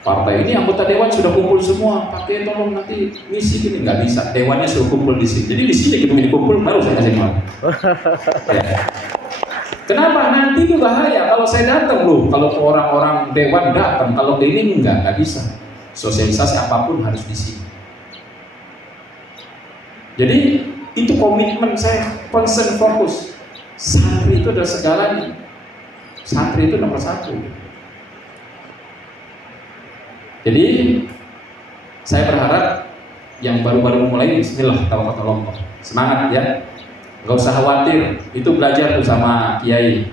Partai ini anggota dewan sudah kumpul semua. Pakai tolong nanti misi ini nggak bisa. Dewannya sudah kumpul di sini. Jadi di sini gedung ini kumpul baru saya kasih malam. Ya. Kenapa? Nanti itu bahaya kalau saya datang loh. Kalau orang-orang dewan datang, kalau ini nggak bisa. Sosialisasi apapun harus di sini. Jadi itu komitmen saya, concern, fokus. Santri itu adalah segalanya. Santri itu nomor 1. Jadi saya berharap yang baru-baru mulai, bismillah, tawakkalullah, semangat ya. Gak usah khawatir, itu belajar tuh sama Kiai.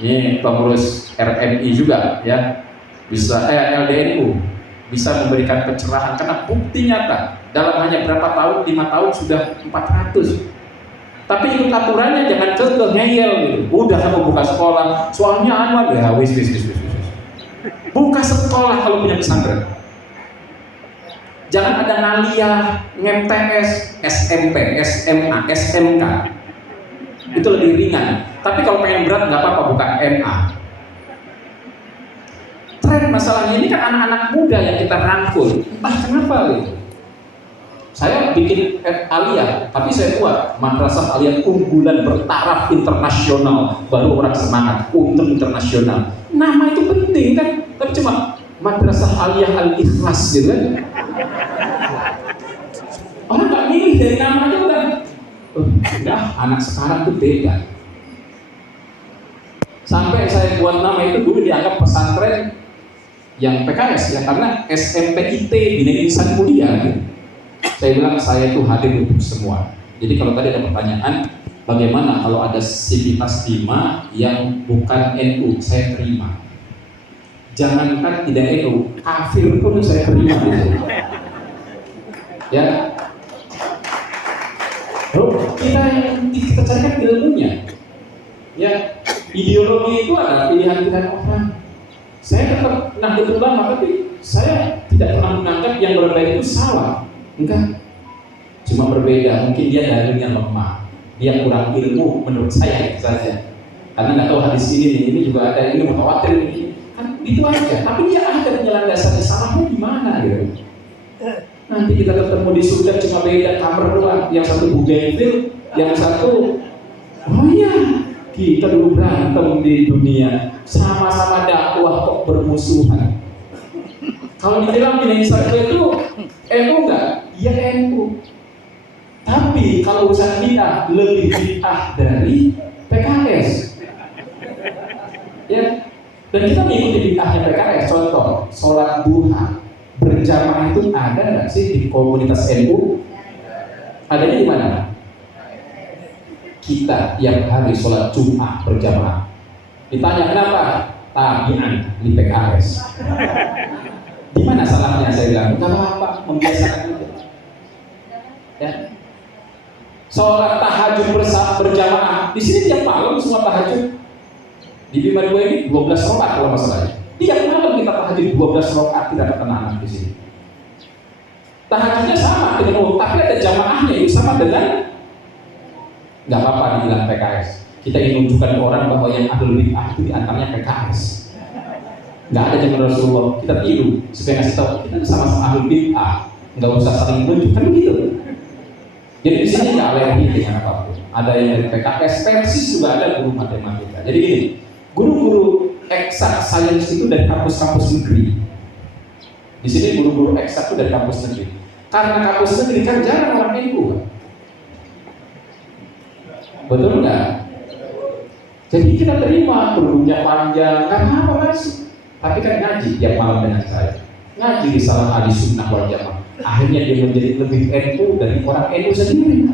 Ini pengurus RMI juga ya, bisa LDNU bisa memberikan pencerahan karena bukti nyata dalam hanya berapa tahun, 5 tahun sudah 400. Tapi ikut aturannya jangan ngeyel gitu. Udah kamu buka sekolah, soalnya Anwar ya wis. Buka sekolah kalau punya pesantren. Jangan ada ngaliah, MTS, SMP, SMA, SMK. Itu lebih ringan. Tapi kalau pengen berat nggak apa-apa buka MA. Tren masalahnya ini kan anak-anak muda yang kita rangkul. Entah kenapa gitu. Saya bikin aliyah, tapi saya buat madrasah aliyah unggulan bertaraf internasional, baru orang semangat untuk internasional. Nama itu penting kan, tapi cuma madrasah aliyah al-ikhlas gitu kan. Orang nggak milih dari namanya udah. Enggak, anak sekarang tuh beda. Sampai saya buat nama itu dulu dianggap pesantren yang PKS ya, karena SMPIT Bina Insan Mulia gitu. Saya bilang saya itu hadir untuk semua. Jadi kalau tadi ada pertanyaan, bagaimana kalau ada Sivitas 5 yang bukan NU, saya terima. Jangankan tidak NU, kafir pun saya terima gitu. Ya. Kita yang kita carikan ilmunya. Ya, ideologi itu ada pilihan-pilihan orang. Saya tetap Nahdlatul Ulama, tapi saya tidak pernah menganggap yang berbeda itu salah. Enggak. Cuma berbeda, mungkin dia dalilnya lemah. Dia kurang ilmu menurut saya itu saja. Karena nggak tahu hadis ini juga ada ini mutawatir ini. Kan itu aja. Tapi dia ada penjelasan dasarnya, salahnya di mana gitu. Nanti kita ketemu di surga cuma beda kamar doang. Yang satu bugainfil, yang satu oh iya, kita dulu berantem di dunia, sama-sama dakwah kok bermusuhan. Kalau dibilang Bina Insan itu NU enggak? Ya NU. Tapi kalau urusan bid'ah lebih bid'ah dari PKS. Ya. Dan kita mengikuti bid'ahnya PKS. Contoh, sholat duha berjamaah itu ada nggak sih di komunitas NU? Adanya di mana? Kita yang hari sholat Jumat berjamaah. Ditanya kenapa? Tabi'an di PKS. Di mana salahnya? Saya bilang, nggak apa-apa, membiasakan itu. Sholat tahajud berjamaah. Di sini tiap malam semua tahajud. Di Bima 2 ini 12 rakaat kalau masalahnya. Tiap malam kita tahajud 12 rakaat, tidak ada anak di sini. Tahajudnya sama dengan tapi ada jamaahnya itu sama dengan, nggak apa-apa dibilang PKS. Kita ingin menunjukkan ke orang bahwa yang ahlul bid'ah itu diantaranya PKS. Nggak ada zaman Rasulullah. Kita tiru supaya ngasih tahu kita sama-sama ahlul bid'ah. Nggak usah saling menunjukkan begitu. Jadi di sini nggak alergi dengan apapun. Ada yang dari PKS, Persis juga ada guru matematika. Jadi gini, guru-guru eksak sains itu dari kampus-kampus negeri. Di sini guru-guru eksak itu dari kampus negeri. Karena kampus negeri kan jarang orang NU. Betul nggak? Jadi kita terima gurunya panjang, nggak apa-apa masuk. Tapi kan ngaji tiap malam dengan saya. Ngaji di salah hadis sunnah wal jamaah. Akhirnya dia menjadi lebih NU dari orang NU sendiri.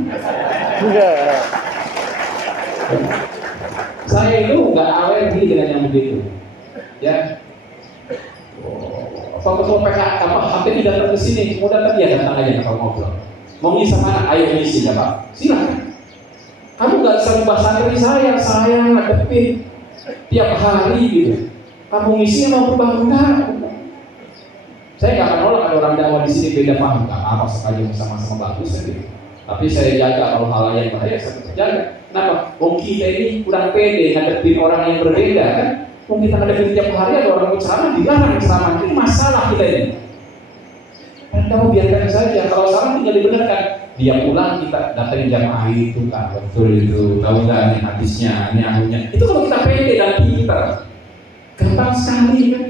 Saya itu nggak alergi dengan yang begitu, ya. Kalau ketua PKK, HP datang ke sini, mau datang dia datang aja kalau ngobrol. Mau ngisi mana? Ayo ngisi ya Pak. Silakan. Kamu nggak bisa ubah santri saya ngadepin tiap hari gitu. Kamu ngisi mau berubah enggak? Saya nggak akan nolak ada orang dakwah di sini beda paham, nggak apa sekali sama-sama bagus gitu. Tapi saya jaga kalau hal yang bahaya saya tetap jaga. Kenapa? Kita ini kurang pede ngadepin orang yang berbeda kan? Kita ngadepin tiap hari ada orang berceramah dilarang ceramah, itu masalah kita ini. Dan kamu biarkan saja, kalau salah tinggal dibenarkan. Dia pulang kita datangin jamaah itu kan, betul itu, tahu nggak ini hadisnya, ini anunya. Itu kalau kita pede dan pintar, gampang sekali kan?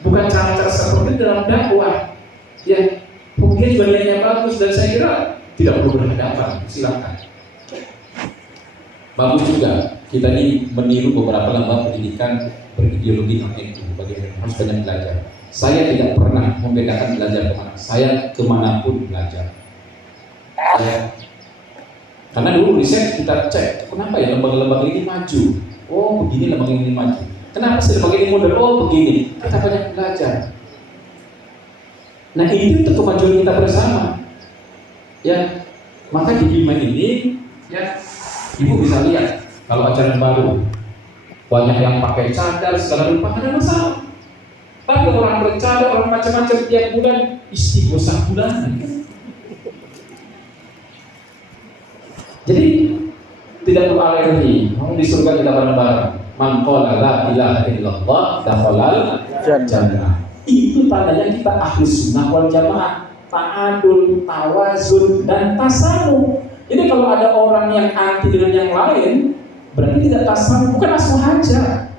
Bukan cara-cara seperti dalam dakwah. Ya, mungkin juga nilainya bagus dan saya kira tidak perlu berhadapan. Silakan. Bagus juga kita ini meniru beberapa lembaga pendidikan berideologi non-NU. Bagaimana harus banyak belajar. Saya tidak pernah membedakan belajar kemana. Saya kemanapun belajar. Karena dulu riset kita cek kenapa ya lembaga-lembaga ini maju. Oh begini lembaga ini maju. Kenapa sih lembaga ini model? Oh begini. Kita banyak belajar. Nah ini untuk kemajuan kita bersama. Ya, maka di Bima ini ya Ibu bisa lihat kalau acara baru banyak yang pakai cadar segala rupa, ada masalah. Tapi orang bercadar, orang macam-macam tiap bulan istighosah bulanan. Jadi tidak perlu alergi. Di surga kita bareng-bareng. Man qala la ilaha illallah dakhalal jannah. Itu tandanya kita ahli sunnah wal jamaah, ta'adul, tawazun dan tasamuh. Jadi kalau ada orang yang anti dengan yang lain, berarti tidak tasamuh, bukan aswaja.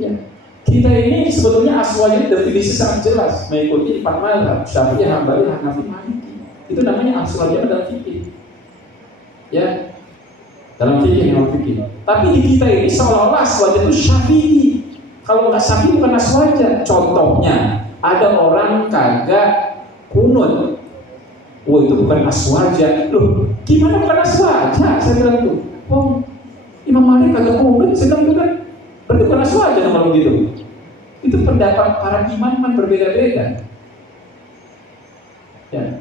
Ya. Kita ini sebetulnya aswaja definisi sangat jelas, mengikuti 4 mazhab, Syafi'i, Hambali, Hanafi, Maliki. Itu namanya aswaja dalam fikih. Ya, dalam fikih dalam fikih. Tapi di kita ini seolah-olah aswaja itu Syafi'i. Kalau nggak Syafi'i bukan aswaja. Contohnya, ada orang kagak kunut. Oh itu bukan aswaja. Loh, gimana bukan aswaja? Saya bilang tuh. Oh, Imam Malik kagak kunut, sedang bukan. Berarti bukan aswaja kalau begitu. Itu pendapat para imam berbeda-beda. Ya.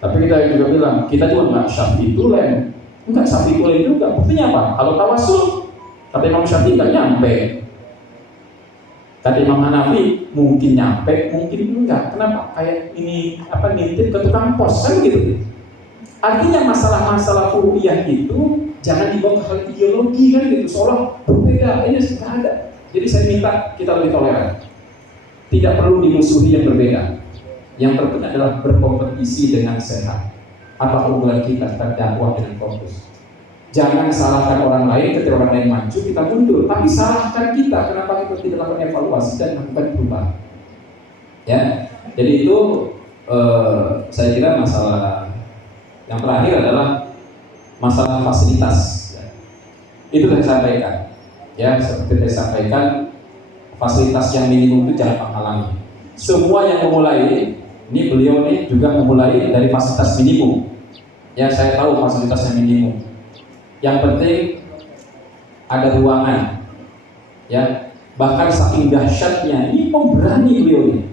Tapi kita juga bilang, kita juga nggak Syafi'i tulen. Enggak Syafi'i tulen juga. Buktinya apa? Kalau tawasul, kata Imam Syafi'i nggak nyampe. Kata Imam Hanafi mungkin nyampe, mungkin enggak. Kenapa? Kayak ini nitip ke tukang pos kan gitu. Artinya masalah-masalah furu'iyah itu jangan dibawa ke hal ideologi kan gitu. Seolah berbeda, ini sudah ada. Jadi saya minta kita lebih toleran. Tidak perlu dimusuhi yang berbeda. Yang terpenting adalah berkompetisi dengan sehat. Apa hubungan kita tentang dakwah dengan fokus? Jangan salahkan orang lain ketika orang lain maju kita mundur, tapi salahkan kita kenapa kita tidak lakukan evaluasi dan melakukan perubahan. Ya, jadi itu saya kira masalah yang terakhir adalah masalah fasilitas. Ya. Itu yang saya sampaikan. Ya, seperti saya sampaikan, fasilitas yang minimum itu jangan menghalangi. Semua yang memulai, ini beliau ini juga memulai dari fasilitas minimum. Ya, saya tahu fasilitas yang minimum. Yang penting ada ruangan, ya. Bahkan saking dahsyatnya ini pemberani beliau ini.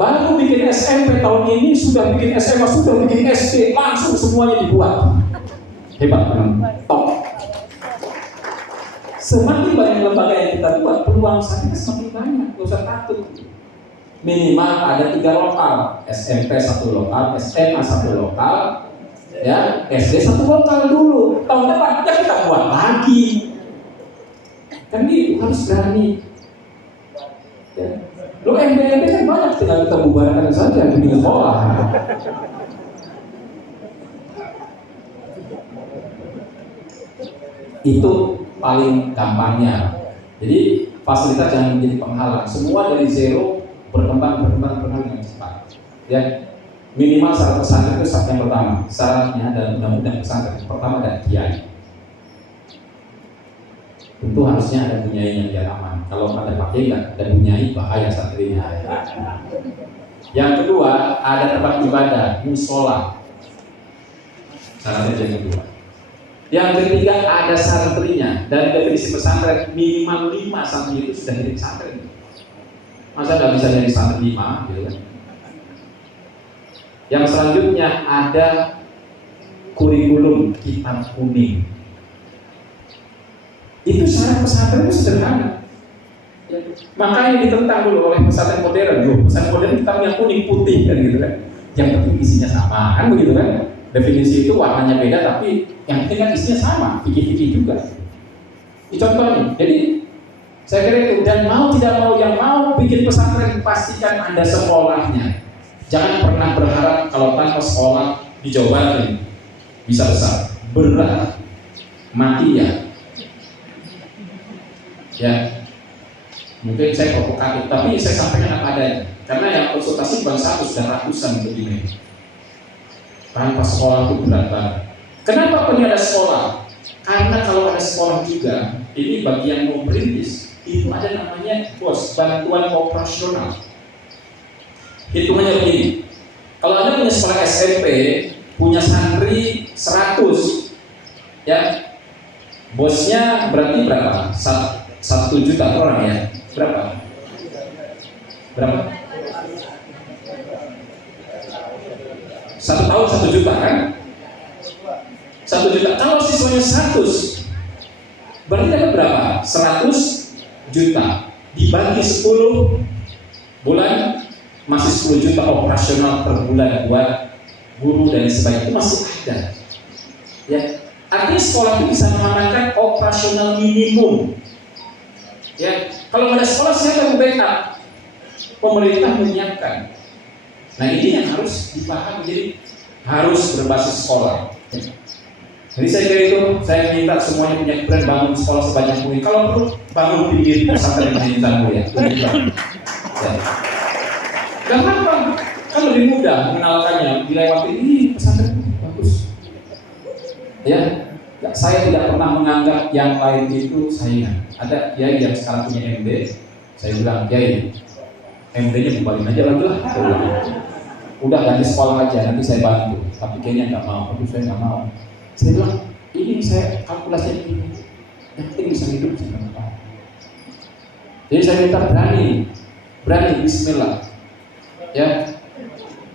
Baru bikin SMP tahun ini sudah bikin SMA, sudah bikin SD, langsung semuanya dibuat. Hebat memang, top. Semakin banyak lembaga yang kita buat, peluang saya semakin banyak. Gak usah takut. Minimal ada 3 lokal, SMP 1 lokal, SMA 1 lokal, ya, SD 1 lokal dulu. Tahun depan ya kita buat lagi. Kan gitu, harus berani. Ya. Lo MBMB kan banyak, tinggal kita bubarkan saja di sekolah. Itu paling gampangnya. Jadi fasilitas jangan menjadi penghalang. Semua dari zero berkembang dengan cepat. Ya, minimal syarat pesantren itu syarat yang pertama. Syaratnya dalam undang-undang pesantren pertama ada kiai. Tentu harusnya ada bunyai yang biar aman. Kalau ada pakai nggak ada bunyai, bahaya santrinya. Yang kedua ada tempat ibadah, musola. Syaratnya yang kedua. Yang ketiga ada santrinya. Dan definisi pesantren minimal 5 santri itu sudah jadi pesantren. Masa nggak bisa jadi santri 5 gitu kan? Yang selanjutnya ada kurikulum kitab kuning. Itu syarat pesantren itu sederhana. Ya, makanya ditentang dulu oleh pesantren modern. Pesantren modern kitabnya kuning putih kan gitu kan. Yang penting isinya sama kan begitu kan? Definisi itu warnanya beda tapi yang penting kan isinya sama, fikih-fikih juga. Ini contohnya. Jadi saya kira itu, dan mau tidak mau yang mau bikin pesantren pastikan Anda sekolahnya. Jangan pernah berharap kalau tanpa sekolah di Jawa Barat ini bisa besar, berat, mati ya. Ya, mungkin saya provokatif, tapi saya sampaikan apa adanya. Karena yang konsultasi bukan 1, sudah ratusan begini. Tanpa sekolah itu berat banget. Kenapa perlu ada sekolah? Karena kalau ada sekolah juga, ini bagi yang mau merintis, itu ada namanya BOS, bantuan operasional. Hitungannya begini, kalau Anda punya sekolah SMP, punya santri 100, ya, bosnya berarti berapa? 1 juta orang ya? Berapa? Berapa? 1 tahun 1 juta kan? 1 juta. Kalau siswanya 100, berarti dapat berapa? 100 juta dibagi 10 bulan, masih 10 juta operasional per bulan buat guru dan sebagainya. Itu masih ada. Ya, artinya sekolah itu bisa mengamankan operasional minimum. Ya, kalau ada sekolah siapa yang backup? Pemerintah menyiapkan. Nah ini yang harus dipahami, jadi harus berbasis sekolah. Jadi saya kira itu, saya minta semuanya punya brand bangun sekolah sebanyak mungkin. Kalau perlu bangun pinggir pesantren di Tanggul ya. Gak apa-apa, kan lebih mudah mengenalkannya. Dilewati ini pesantren bagus. Ya, saya tidak pernah menganggap yang lain itu saingan. Ada kiai yang sekarang punya MD, saya bilang kiai, MD-nya kembaliin aja lagi lah. Udah ganti sekolah aja, nanti saya bantu. Tapi kayaknya nggak mau, tapi saya nggak mau. Saya bilang, ini saya kalkulasinya ini, yang penting bisa hidup sama Pak. Jadi saya minta berani, Bismillah. Ya,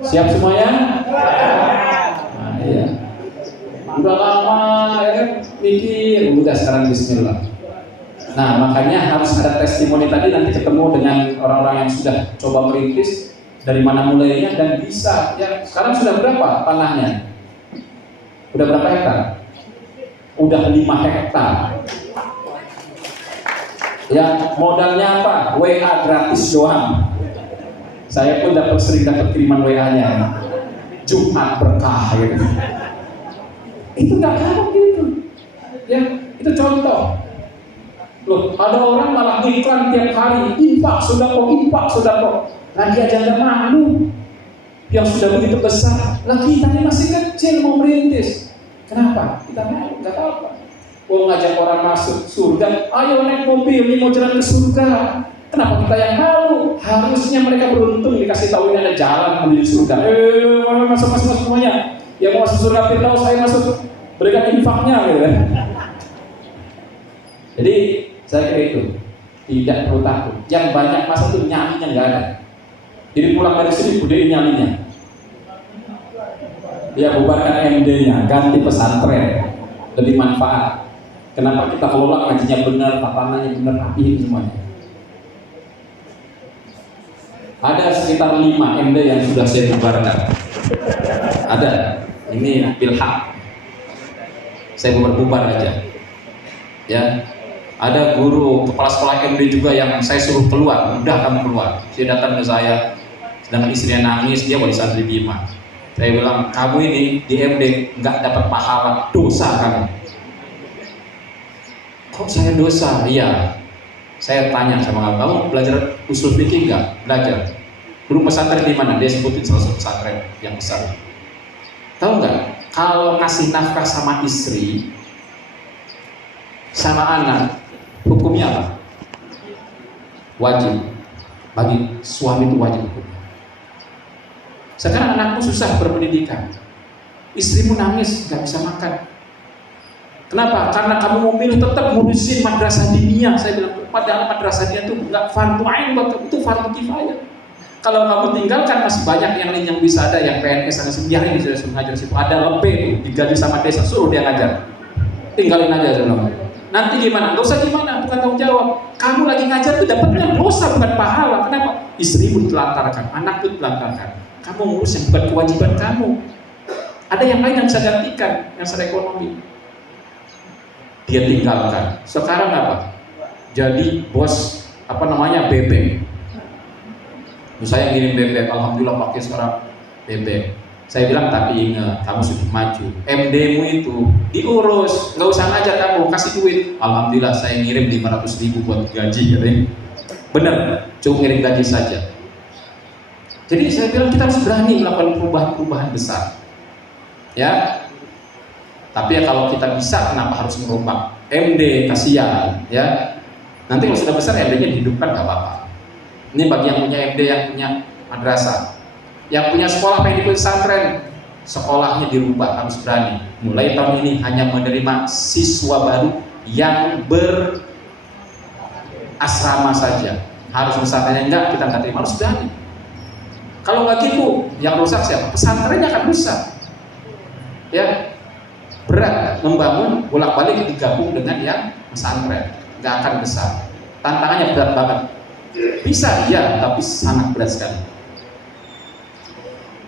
siap semuanya? Nah, iya. Udah lama, ya kan? Mikir, udah sekarang Bismillah. Nah, makanya harus ada testimoni tadi, nanti ketemu dengan orang-orang yang sudah coba merintis. Dari mana mulainya dan bisa ya. Sekarang sudah berapa tanahnya? Udah berapa hektar? Udah 5 hektar. Ya, modalnya apa? WA gratis doang. Saya pun sering dapat kiriman WA-nya. Jumat berkah gitu. Itu nggak gampang gitu. Ya, itu contoh. Loh, ada orang malah iklan tiap hari, infak sodako. Nah dia aja malu yang sudah begitu besar. Lah kita ini masih kecil mau merintis. Kenapa? Kita malu, nggak apa-apa. Mau ngajak orang masuk surga, ayo naik mobil, ini mau jalan ke surga. Kenapa kita yang malu? Harusnya mereka beruntung dikasih tahu ini ada jalan menuju surga. Masuk semuanya. Yang mau masuk surga Firdaus, saya masuk. Berikan infaknya gitu kan. Jadi saya kira itu tidak perlu takut. Yang banyak masa itu nyalinya nggak ada. Jadi pulang dari sini budein nyalinya. Dia bubarkan MD-nya, ganti pesantren, lebih manfaat. Kenapa kita kelola ngajinya benar, tatanannya benar, rapihin semuanya. Ada sekitar 5 MD yang sudah saya bubarkan. Ada, ini bilhak. Saya bubar aja. Ya, ada guru kepala sekolah MD juga yang saya suruh keluar, udah kamu keluar. Dia datang ke saya, sedangkan istrinya nangis, dia wali santri Bima. Saya bilang, kamu ini di MD nggak dapat pahala, dosa kamu. Kok saya dosa? Iya. Saya tanya sama kamu belajar usul fikih nggak? Belajar. Guru pesantren di mana? Dia sebutin salah satu pesantren yang besar. Tahu nggak? Kalau ngasih nafkah sama istri, sama anak, hukumnya apa? Wajib. Bagi suami itu wajib hukumnya. Sekarang anakmu susah berpendidikan, istrimu nangis nggak bisa makan. Kenapa? Karena kamu mau milih tetap ngurusin madrasah diniyah. Saya bilang, padahal madrasah diniyah itu nggak fardu ain, itu fardu kifayah. Kalau kamu tinggalkan masih banyak yang lain yang bisa, ada yang PNS, ada biarin dia suruh ngajar situ. Ada lebih digaji sama desa, suruh dia ngajar. Tinggalin aja saya bilang. Nanti gimana? Gak usah gimana, bukan tanggung jawab. Kamu lagi ngajar tuh dapatnya dosa bukan pahala. Kenapa? Istrimu ditelantarkan, anak tuh ditelantarkan. Kamu ngurus yang bukan kewajiban kamu. Ada yang lain yang bisa gantikan, yang secara ekonomi. Dia tinggalkan. Sekarang apa? Jadi bos bebek. Saya ngirim bebek, alhamdulillah pakai sekarang bebek. Saya bilang, tapi ingat, kamu sudah maju. MD-mu itu diurus, nggak usah ngajar kamu, kasih duit. Alhamdulillah saya ngirim 500.000 buat gaji, katanya. Bener, cukup ngirim gaji saja. Jadi saya bilang kita harus berani melakukan perubahan-perubahan besar, ya. Tapi ya kalau kita bisa, kenapa harus merombak MD? Kasihan, ya. Nanti kalau sudah besar MD-nya dihidupkan nggak apa-apa. Ini bagi yang punya MD, yang punya madrasah, yang punya sekolah pengen di pesantren, sekolahnya dirubah, harus berani. Mulai tahun ini hanya menerima siswa baru yang berasrama saja. Harus pesantrennya enggak, kita nggak terima, harus berani. Kalau nggak gitu, yang rusak siapa? Pesantrennya akan rusak. Ya, berat membangun bolak-balik digabung dengan yang pesantren, nggak akan besar. Tantangannya berat banget. Bisa, iya, tapi sangat berat sekali.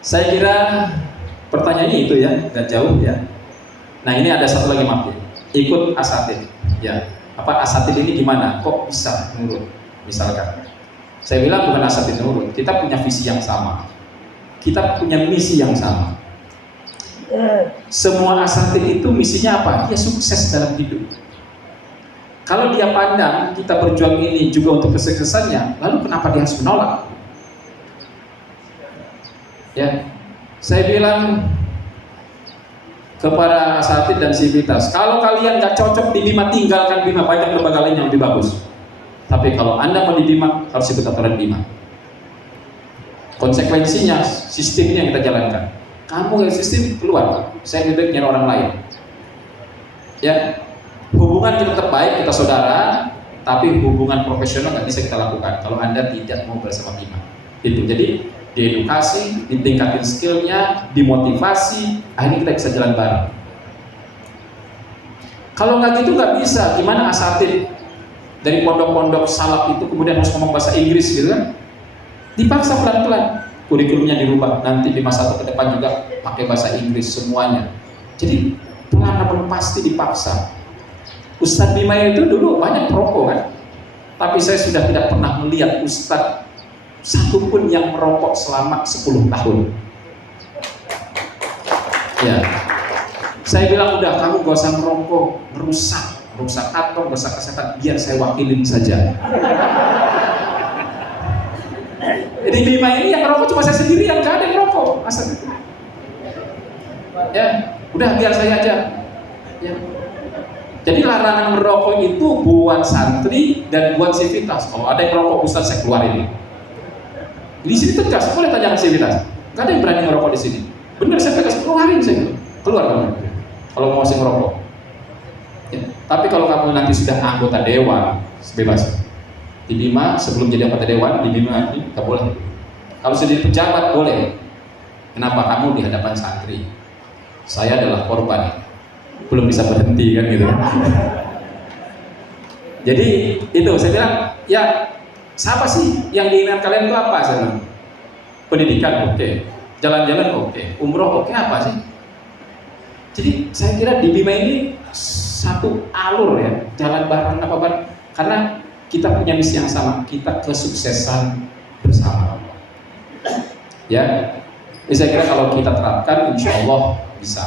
Saya kira pertanyaannya itu ya, nggak jauh ya. Nah ini ada satu lagi maaf ya. Ikut asatid, ya. Apa asatid ini gimana? Kok bisa nurut? Misalkan. Saya bilang bukan asatid nurut, kita punya visi yang sama, kita punya misi yang sama. Semua asatid itu misinya apa? Ya sukses dalam hidup. Kalau dia pandang kita berjuang ini juga untuk kesuksesannya, lalu kenapa dia harus menolak? Ya, saya bilang kepada asatid dan sivitas, kalau kalian nggak cocok di Bima, tinggalkan Bima, banyak lembaga lain yang lebih bagus. Tapi kalau Anda mau di Bima, harus ikut aturan Bima. Konsekuensinya, sistemnya yang kita jalankan. Kamu yang sistem keluar, saya lebih nyari orang lain. Ya, hubungan kita tetap baik, kita saudara, tapi hubungan profesional nggak bisa kita lakukan kalau Anda tidak mau bersama Bima. Itu jadi diedukasi, ditingkatin skillnya, dimotivasi, akhirnya kita bisa jalan bareng. Kalau nggak gitu nggak bisa. Gimana asatid dari pondok-pondok salaf itu kemudian harus ngomong bahasa Inggris gitu kan? Dipaksa pelan-pelan, kurikulumnya dirubah. Nanti di masa ke depan juga pakai bahasa Inggris semuanya. Jadi pelan namun pasti dipaksa. Ustadz Bima itu dulu banyak perokok kan, tapi saya sudah tidak pernah melihat ustadz satupun yang merokok selama 10 tahun. Ya, saya bilang udah kamu gak usah merokok, merusak atau merusak kesehatan, biar saya wakilin saja. Jadi Bima ini yang merokok cuma saya sendiri, yang gak ada yang merokok asal itu. Ya, udah biar saya aja. Ya. Jadi larangan merokok itu buat santri dan buat sivitas. Kalau ada yang merokok, Ustaz saya keluarin. Di sini tegas, boleh tanya ke sivitas. Gak ada yang berani merokok di sini. Bener saya tegas, keluarin saya. Keluar kamu. Kalau mau masih merokok. Ya. Tapi kalau kamu nanti sudah anggota dewan, bebas. Di Bima sebelum jadi anggota dewan, di Bima ini gak boleh. Kalau sudah jadi pejabat boleh. Kenapa? Kamu di hadapan santri. saya adalah korban, belum bisa berhenti kan gitu. Jadi itu saya bilang, ya siapa sih yang diinginkan kalian itu apa? Saya bilang, pendidikan oke, jalan-jalan oke, umroh oke, apa sih? Jadi saya kira di Bima ini satu alur ya, jalan bareng apa bareng, karena kita punya misi yang sama, kita kesuksesan bersama Allah. Ya, jadi saya kira kalau kita terapkan, insya Allah bisa.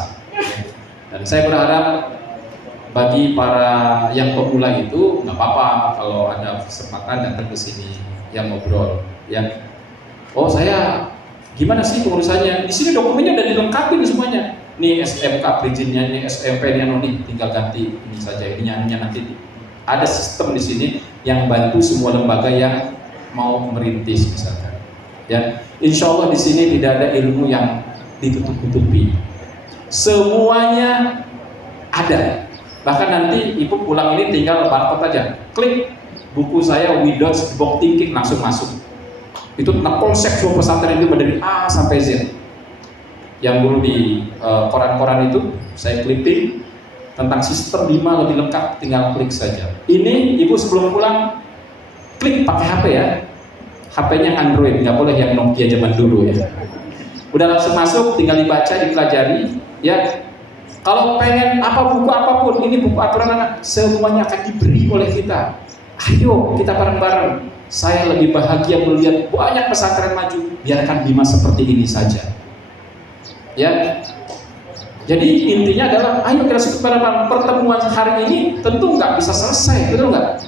Dan saya berharap bagi para yang pemula itu nggak apa-apa kalau ada kesempatan datang ke sini yang ngobrol. Ya, oh saya gimana sih pengurusannya? Di sini dokumennya udah dilengkapi semuanya. Nih SMK perizinnya, nih SMP nih, nih tinggal ganti ini saja, ininya nanti. Ada sistem di sini yang bantu semua lembaga yang mau merintis misalkan. Ya, insya Allah di sini tidak ada ilmu yang ditutup-tutupi. Semuanya ada. Bahkan nanti ibu pulang ini tinggal barcode aja, klik buku saya Without Box Thinking langsung masuk. Itu tentang konsep sebuah pesantren itu dari A sampai Z. Yang dulu di koran-koran itu saya clipping tentang sistem Bima lebih lengkap, tinggal klik saja. Ini ibu sebelum pulang klik pakai HP ya, HP-nya Android, nggak boleh yang Nokia zaman dulu ya. Udah langsung masuk, tinggal dibaca, dipelajari ya. Kalau pengen apa buku apapun, ini buku aturan anak, semuanya akan diberi oleh kita. Ayo kita bareng-bareng. Saya lebih bahagia melihat banyak pesantren maju. Biarkan Bima seperti ini saja. Ya, jadi intinya adalah ayo kita sebut pada pertemuan hari ini tentu nggak bisa selesai, betul nggak?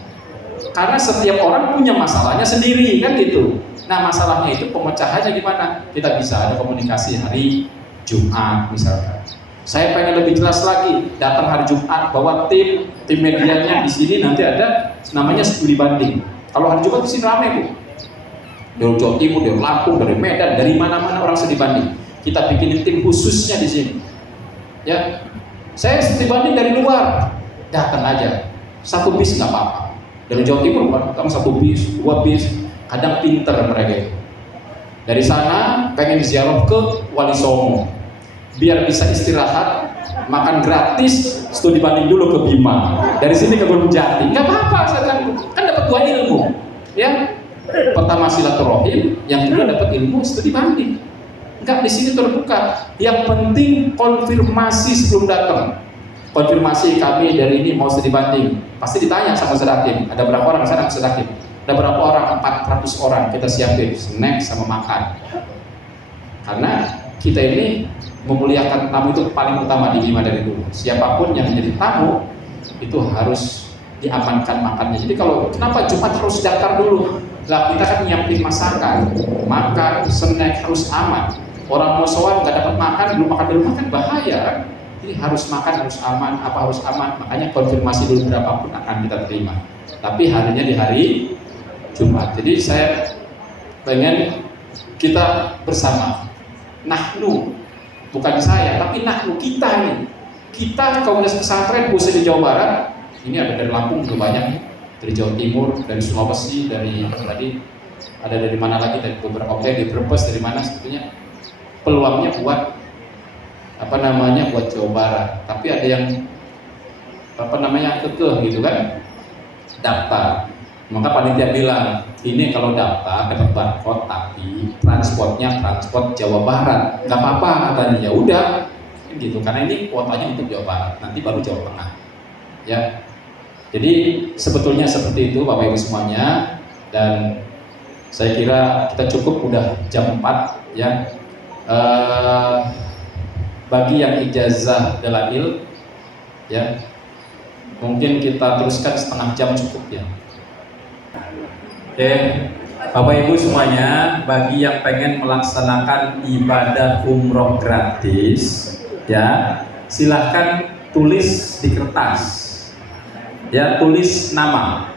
Karena setiap orang punya masalahnya sendiri kan gitu. Nah masalahnya itu pemecahannya gimana? Kita bisa ada komunikasi hari Jumat misalkan. Saya pengen lebih jelas lagi, datang hari Jumat bawa tim medianya di sini nanti ada namanya studi banding. Kalau hari Jumat di sini ramai Bu. Dari Jawa Timur, dari Lampung, dari Medan, dari mana-mana orang studi banding. Kita bikin tim khususnya di sini. Ya, saya studi banding dari luar, datang aja. Satu bis nggak apa-apa. Dari Jawa Timur, kamu satu bis, dua bis, kadang pinter mereka itu. Dari sana pengen ziarah ke Wali Songo, biar bisa istirahat, makan gratis, studi banding dulu ke Bima. Dari sini ke Gunung Jati, nggak apa-apa, saya kan dapat dua ilmu. Ya, pertama silaturahim, yang kedua dapat ilmu studi banding. Enggak, di sini terbuka. Yang penting konfirmasi sebelum datang. Konfirmasi kami dari ini mau studi banding. Pasti ditanya sama sedakim. Ada berapa orang sana sedakim? Ada berapa orang? 400 orang kita siapin snack sama makan. Karena kita ini memuliakan tamu itu paling utama di Bima dari dulu. Siapapun yang menjadi tamu itu harus diamankan makannya. Jadi kalau kenapa Jumat harus daftar dulu? Lah kita kan nyiapin masakan, makan, snack harus aman. Orang mau sowan nggak dapat makan, belum makan bahaya kan? Jadi harus makan, harus aman, apa harus aman. Makanya konfirmasi dulu berapapun akan kita terima. Tapi harinya di hari Jumat. Jadi saya pengen kita bersama. Nahnu, bukan saya, tapi nahnu kita nih. Kita komunitas pesantren khusus di Jawa Barat. Ini ada dari Lampung juga banyak, dari Jawa Timur, dari Sulawesi, dari tadi ada dari mana lagi, dari beberapa dari Brebes, dari mana sebetulnya. Peluangnya buat buat Jawa Barat, tapi ada yang kekeh gitu kan, daftar. Maka panitia bilang ini kalau daftar dapat barcode, tapi transportnya transport Jawa Barat, nggak apa-apa katanya. Ya udah gitu, karena ini kuotanya untuk Jawa Barat, nanti baru Jawa Tengah. Ya, jadi sebetulnya seperti itu Bapak Ibu semuanya, dan saya kira kita cukup udah jam 4 ya. Bagi yang ijazah dalail ya, mungkin kita teruskan setengah jam cukup ya. Oke, Bapak Ibu semuanya, bagi yang pengen melaksanakan ibadah umroh gratis ya, silahkan tulis di kertas ya, tulis nama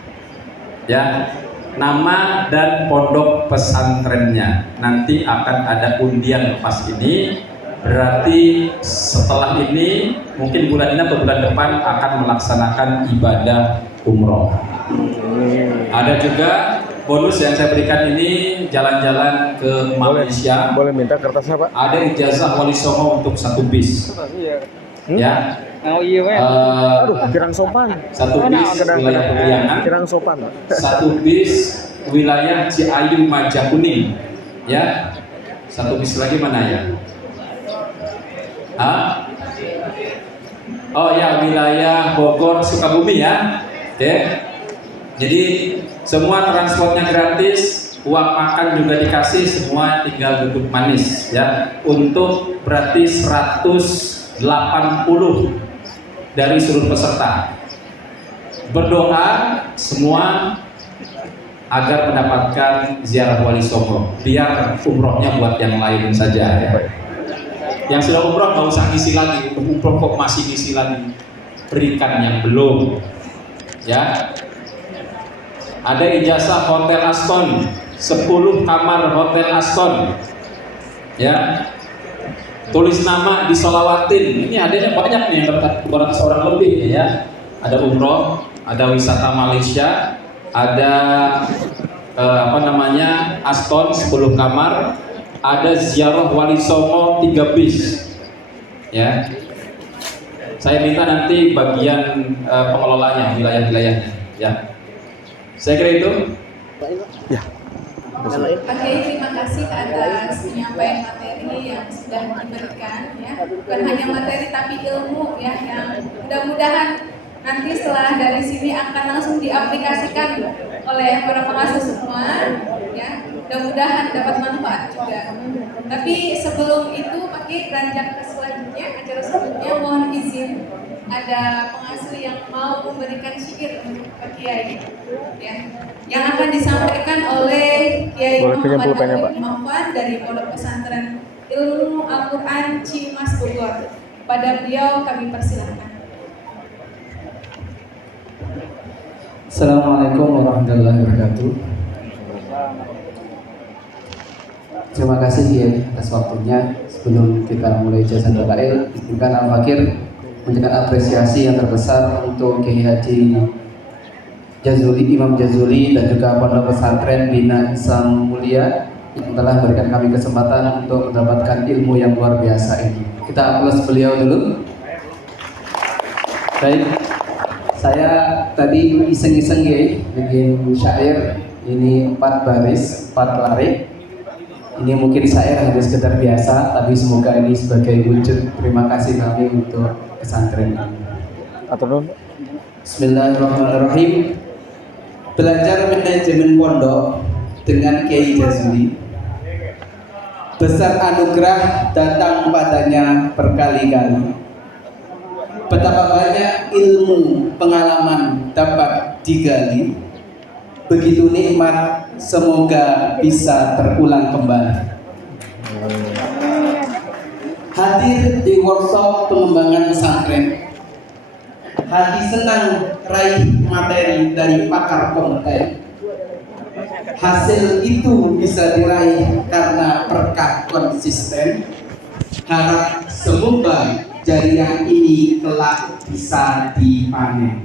ya, nama dan pondok pesantrennya. Nanti akan ada undian lepas ini, berarti setelah ini mungkin bulan ini atau bulan depan akan melaksanakan ibadah umroh. Ada juga bonus yang saya berikan ini jalan-jalan ke Malaysia. Boleh minta kertasnya Pak? Ada ijazah Wali Songo untuk 1 bis. Ya. Oh iya Pak. Aduh, kirang sopan. 1 bis wilayah Priangan. Kirang sopan. 1 bis wilayah Ciayu Majakuning. Ya. 1 bis lagi mana ya? Hah? Oh ya, wilayah Bogor Sukabumi ya. Oke. Jadi semua transportnya gratis, uang makan juga dikasih, semua tinggal duduk manis ya. Untuk berarti 180 dari seluruh peserta. Berdoa semua agar mendapatkan ziarah Wali Songo. Biar umrohnya buat yang lain saja ya. Yang sudah umroh nggak usah ngisi lagi, umroh kok masih ngisi lagi, berikan yang belum, ya. Ada ijazah Hotel Aston, 10 kamar Hotel Aston, ya. Tulis nama di Solawatin, ini adanya banyak nih, 200 orang lebih ya. Ada umroh, ada wisata Malaysia, ada Aston 10 kamar. Ada ziarah Wali Songo 3 bis, ya. Saya minta nanti bagian pengelolanya, wilayah-wilayahnya, ya. Saya kira itu. Ya. Oke, terima kasih atas penyampaian materi yang sudah diberikan, ya. Bukan hanya materi tapi ilmu, ya, yang mudah-mudahan nanti setelah dari sini akan langsung diaplikasikan oleh para pengasuh semua, ya. Mudah-mudahan dapat manfaat juga. Tapi sebelum itu, Pak Kiai, beranjak ke selanjutnya, acara selanjutnya, mohon izin ada pengasuh yang mau memberikan syair untuk Pak Kiai, ya, yang akan disampaikan oleh Kiai Muhammad Muhammad dari Pondok Pesantren Ilmu Al-Quran Cimas Bogor. Pada beliau kami persilahkan. Assalamualaikum warahmatullahi wabarakatuh. Terima kasih Kiai atas waktunya. Sebelum kita mulai ijazah Al-Qail, izinkan Al-Fakir memberikan apresiasi yang terbesar untuk Kiai Haji Jazuli, Imam Jazuli, dan juga Pondok Pesantren Bina Islam Mulia yang telah memberikan kami kesempatan untuk mendapatkan ilmu yang luar biasa ini. Kita aplaus beliau dulu. Baik, saya tadi iseng-iseng Kiai bikin syair ini 4 baris, 4 larik. Ini mungkin syair hanya sekedar biasa, tapi semoga ini sebagai wujud terima kasih kami untuk pesantren ini. Bismillahirrahmanirrahim. Belajar manajemen pondok dengan Kiai Jazuli. Besar anugerah datang padanya berkali-kali. Betapa banyak ilmu pengalaman dapat digali. Begitu nikmat, semoga bisa terulang kembali. Hadir di workshop pengembangan pesantren, hati senang raih materi dari pakar kompeten. Hasil itu bisa diraih karena berkah konsisten. Harap semoga jariah ini kelak bisa dipanen.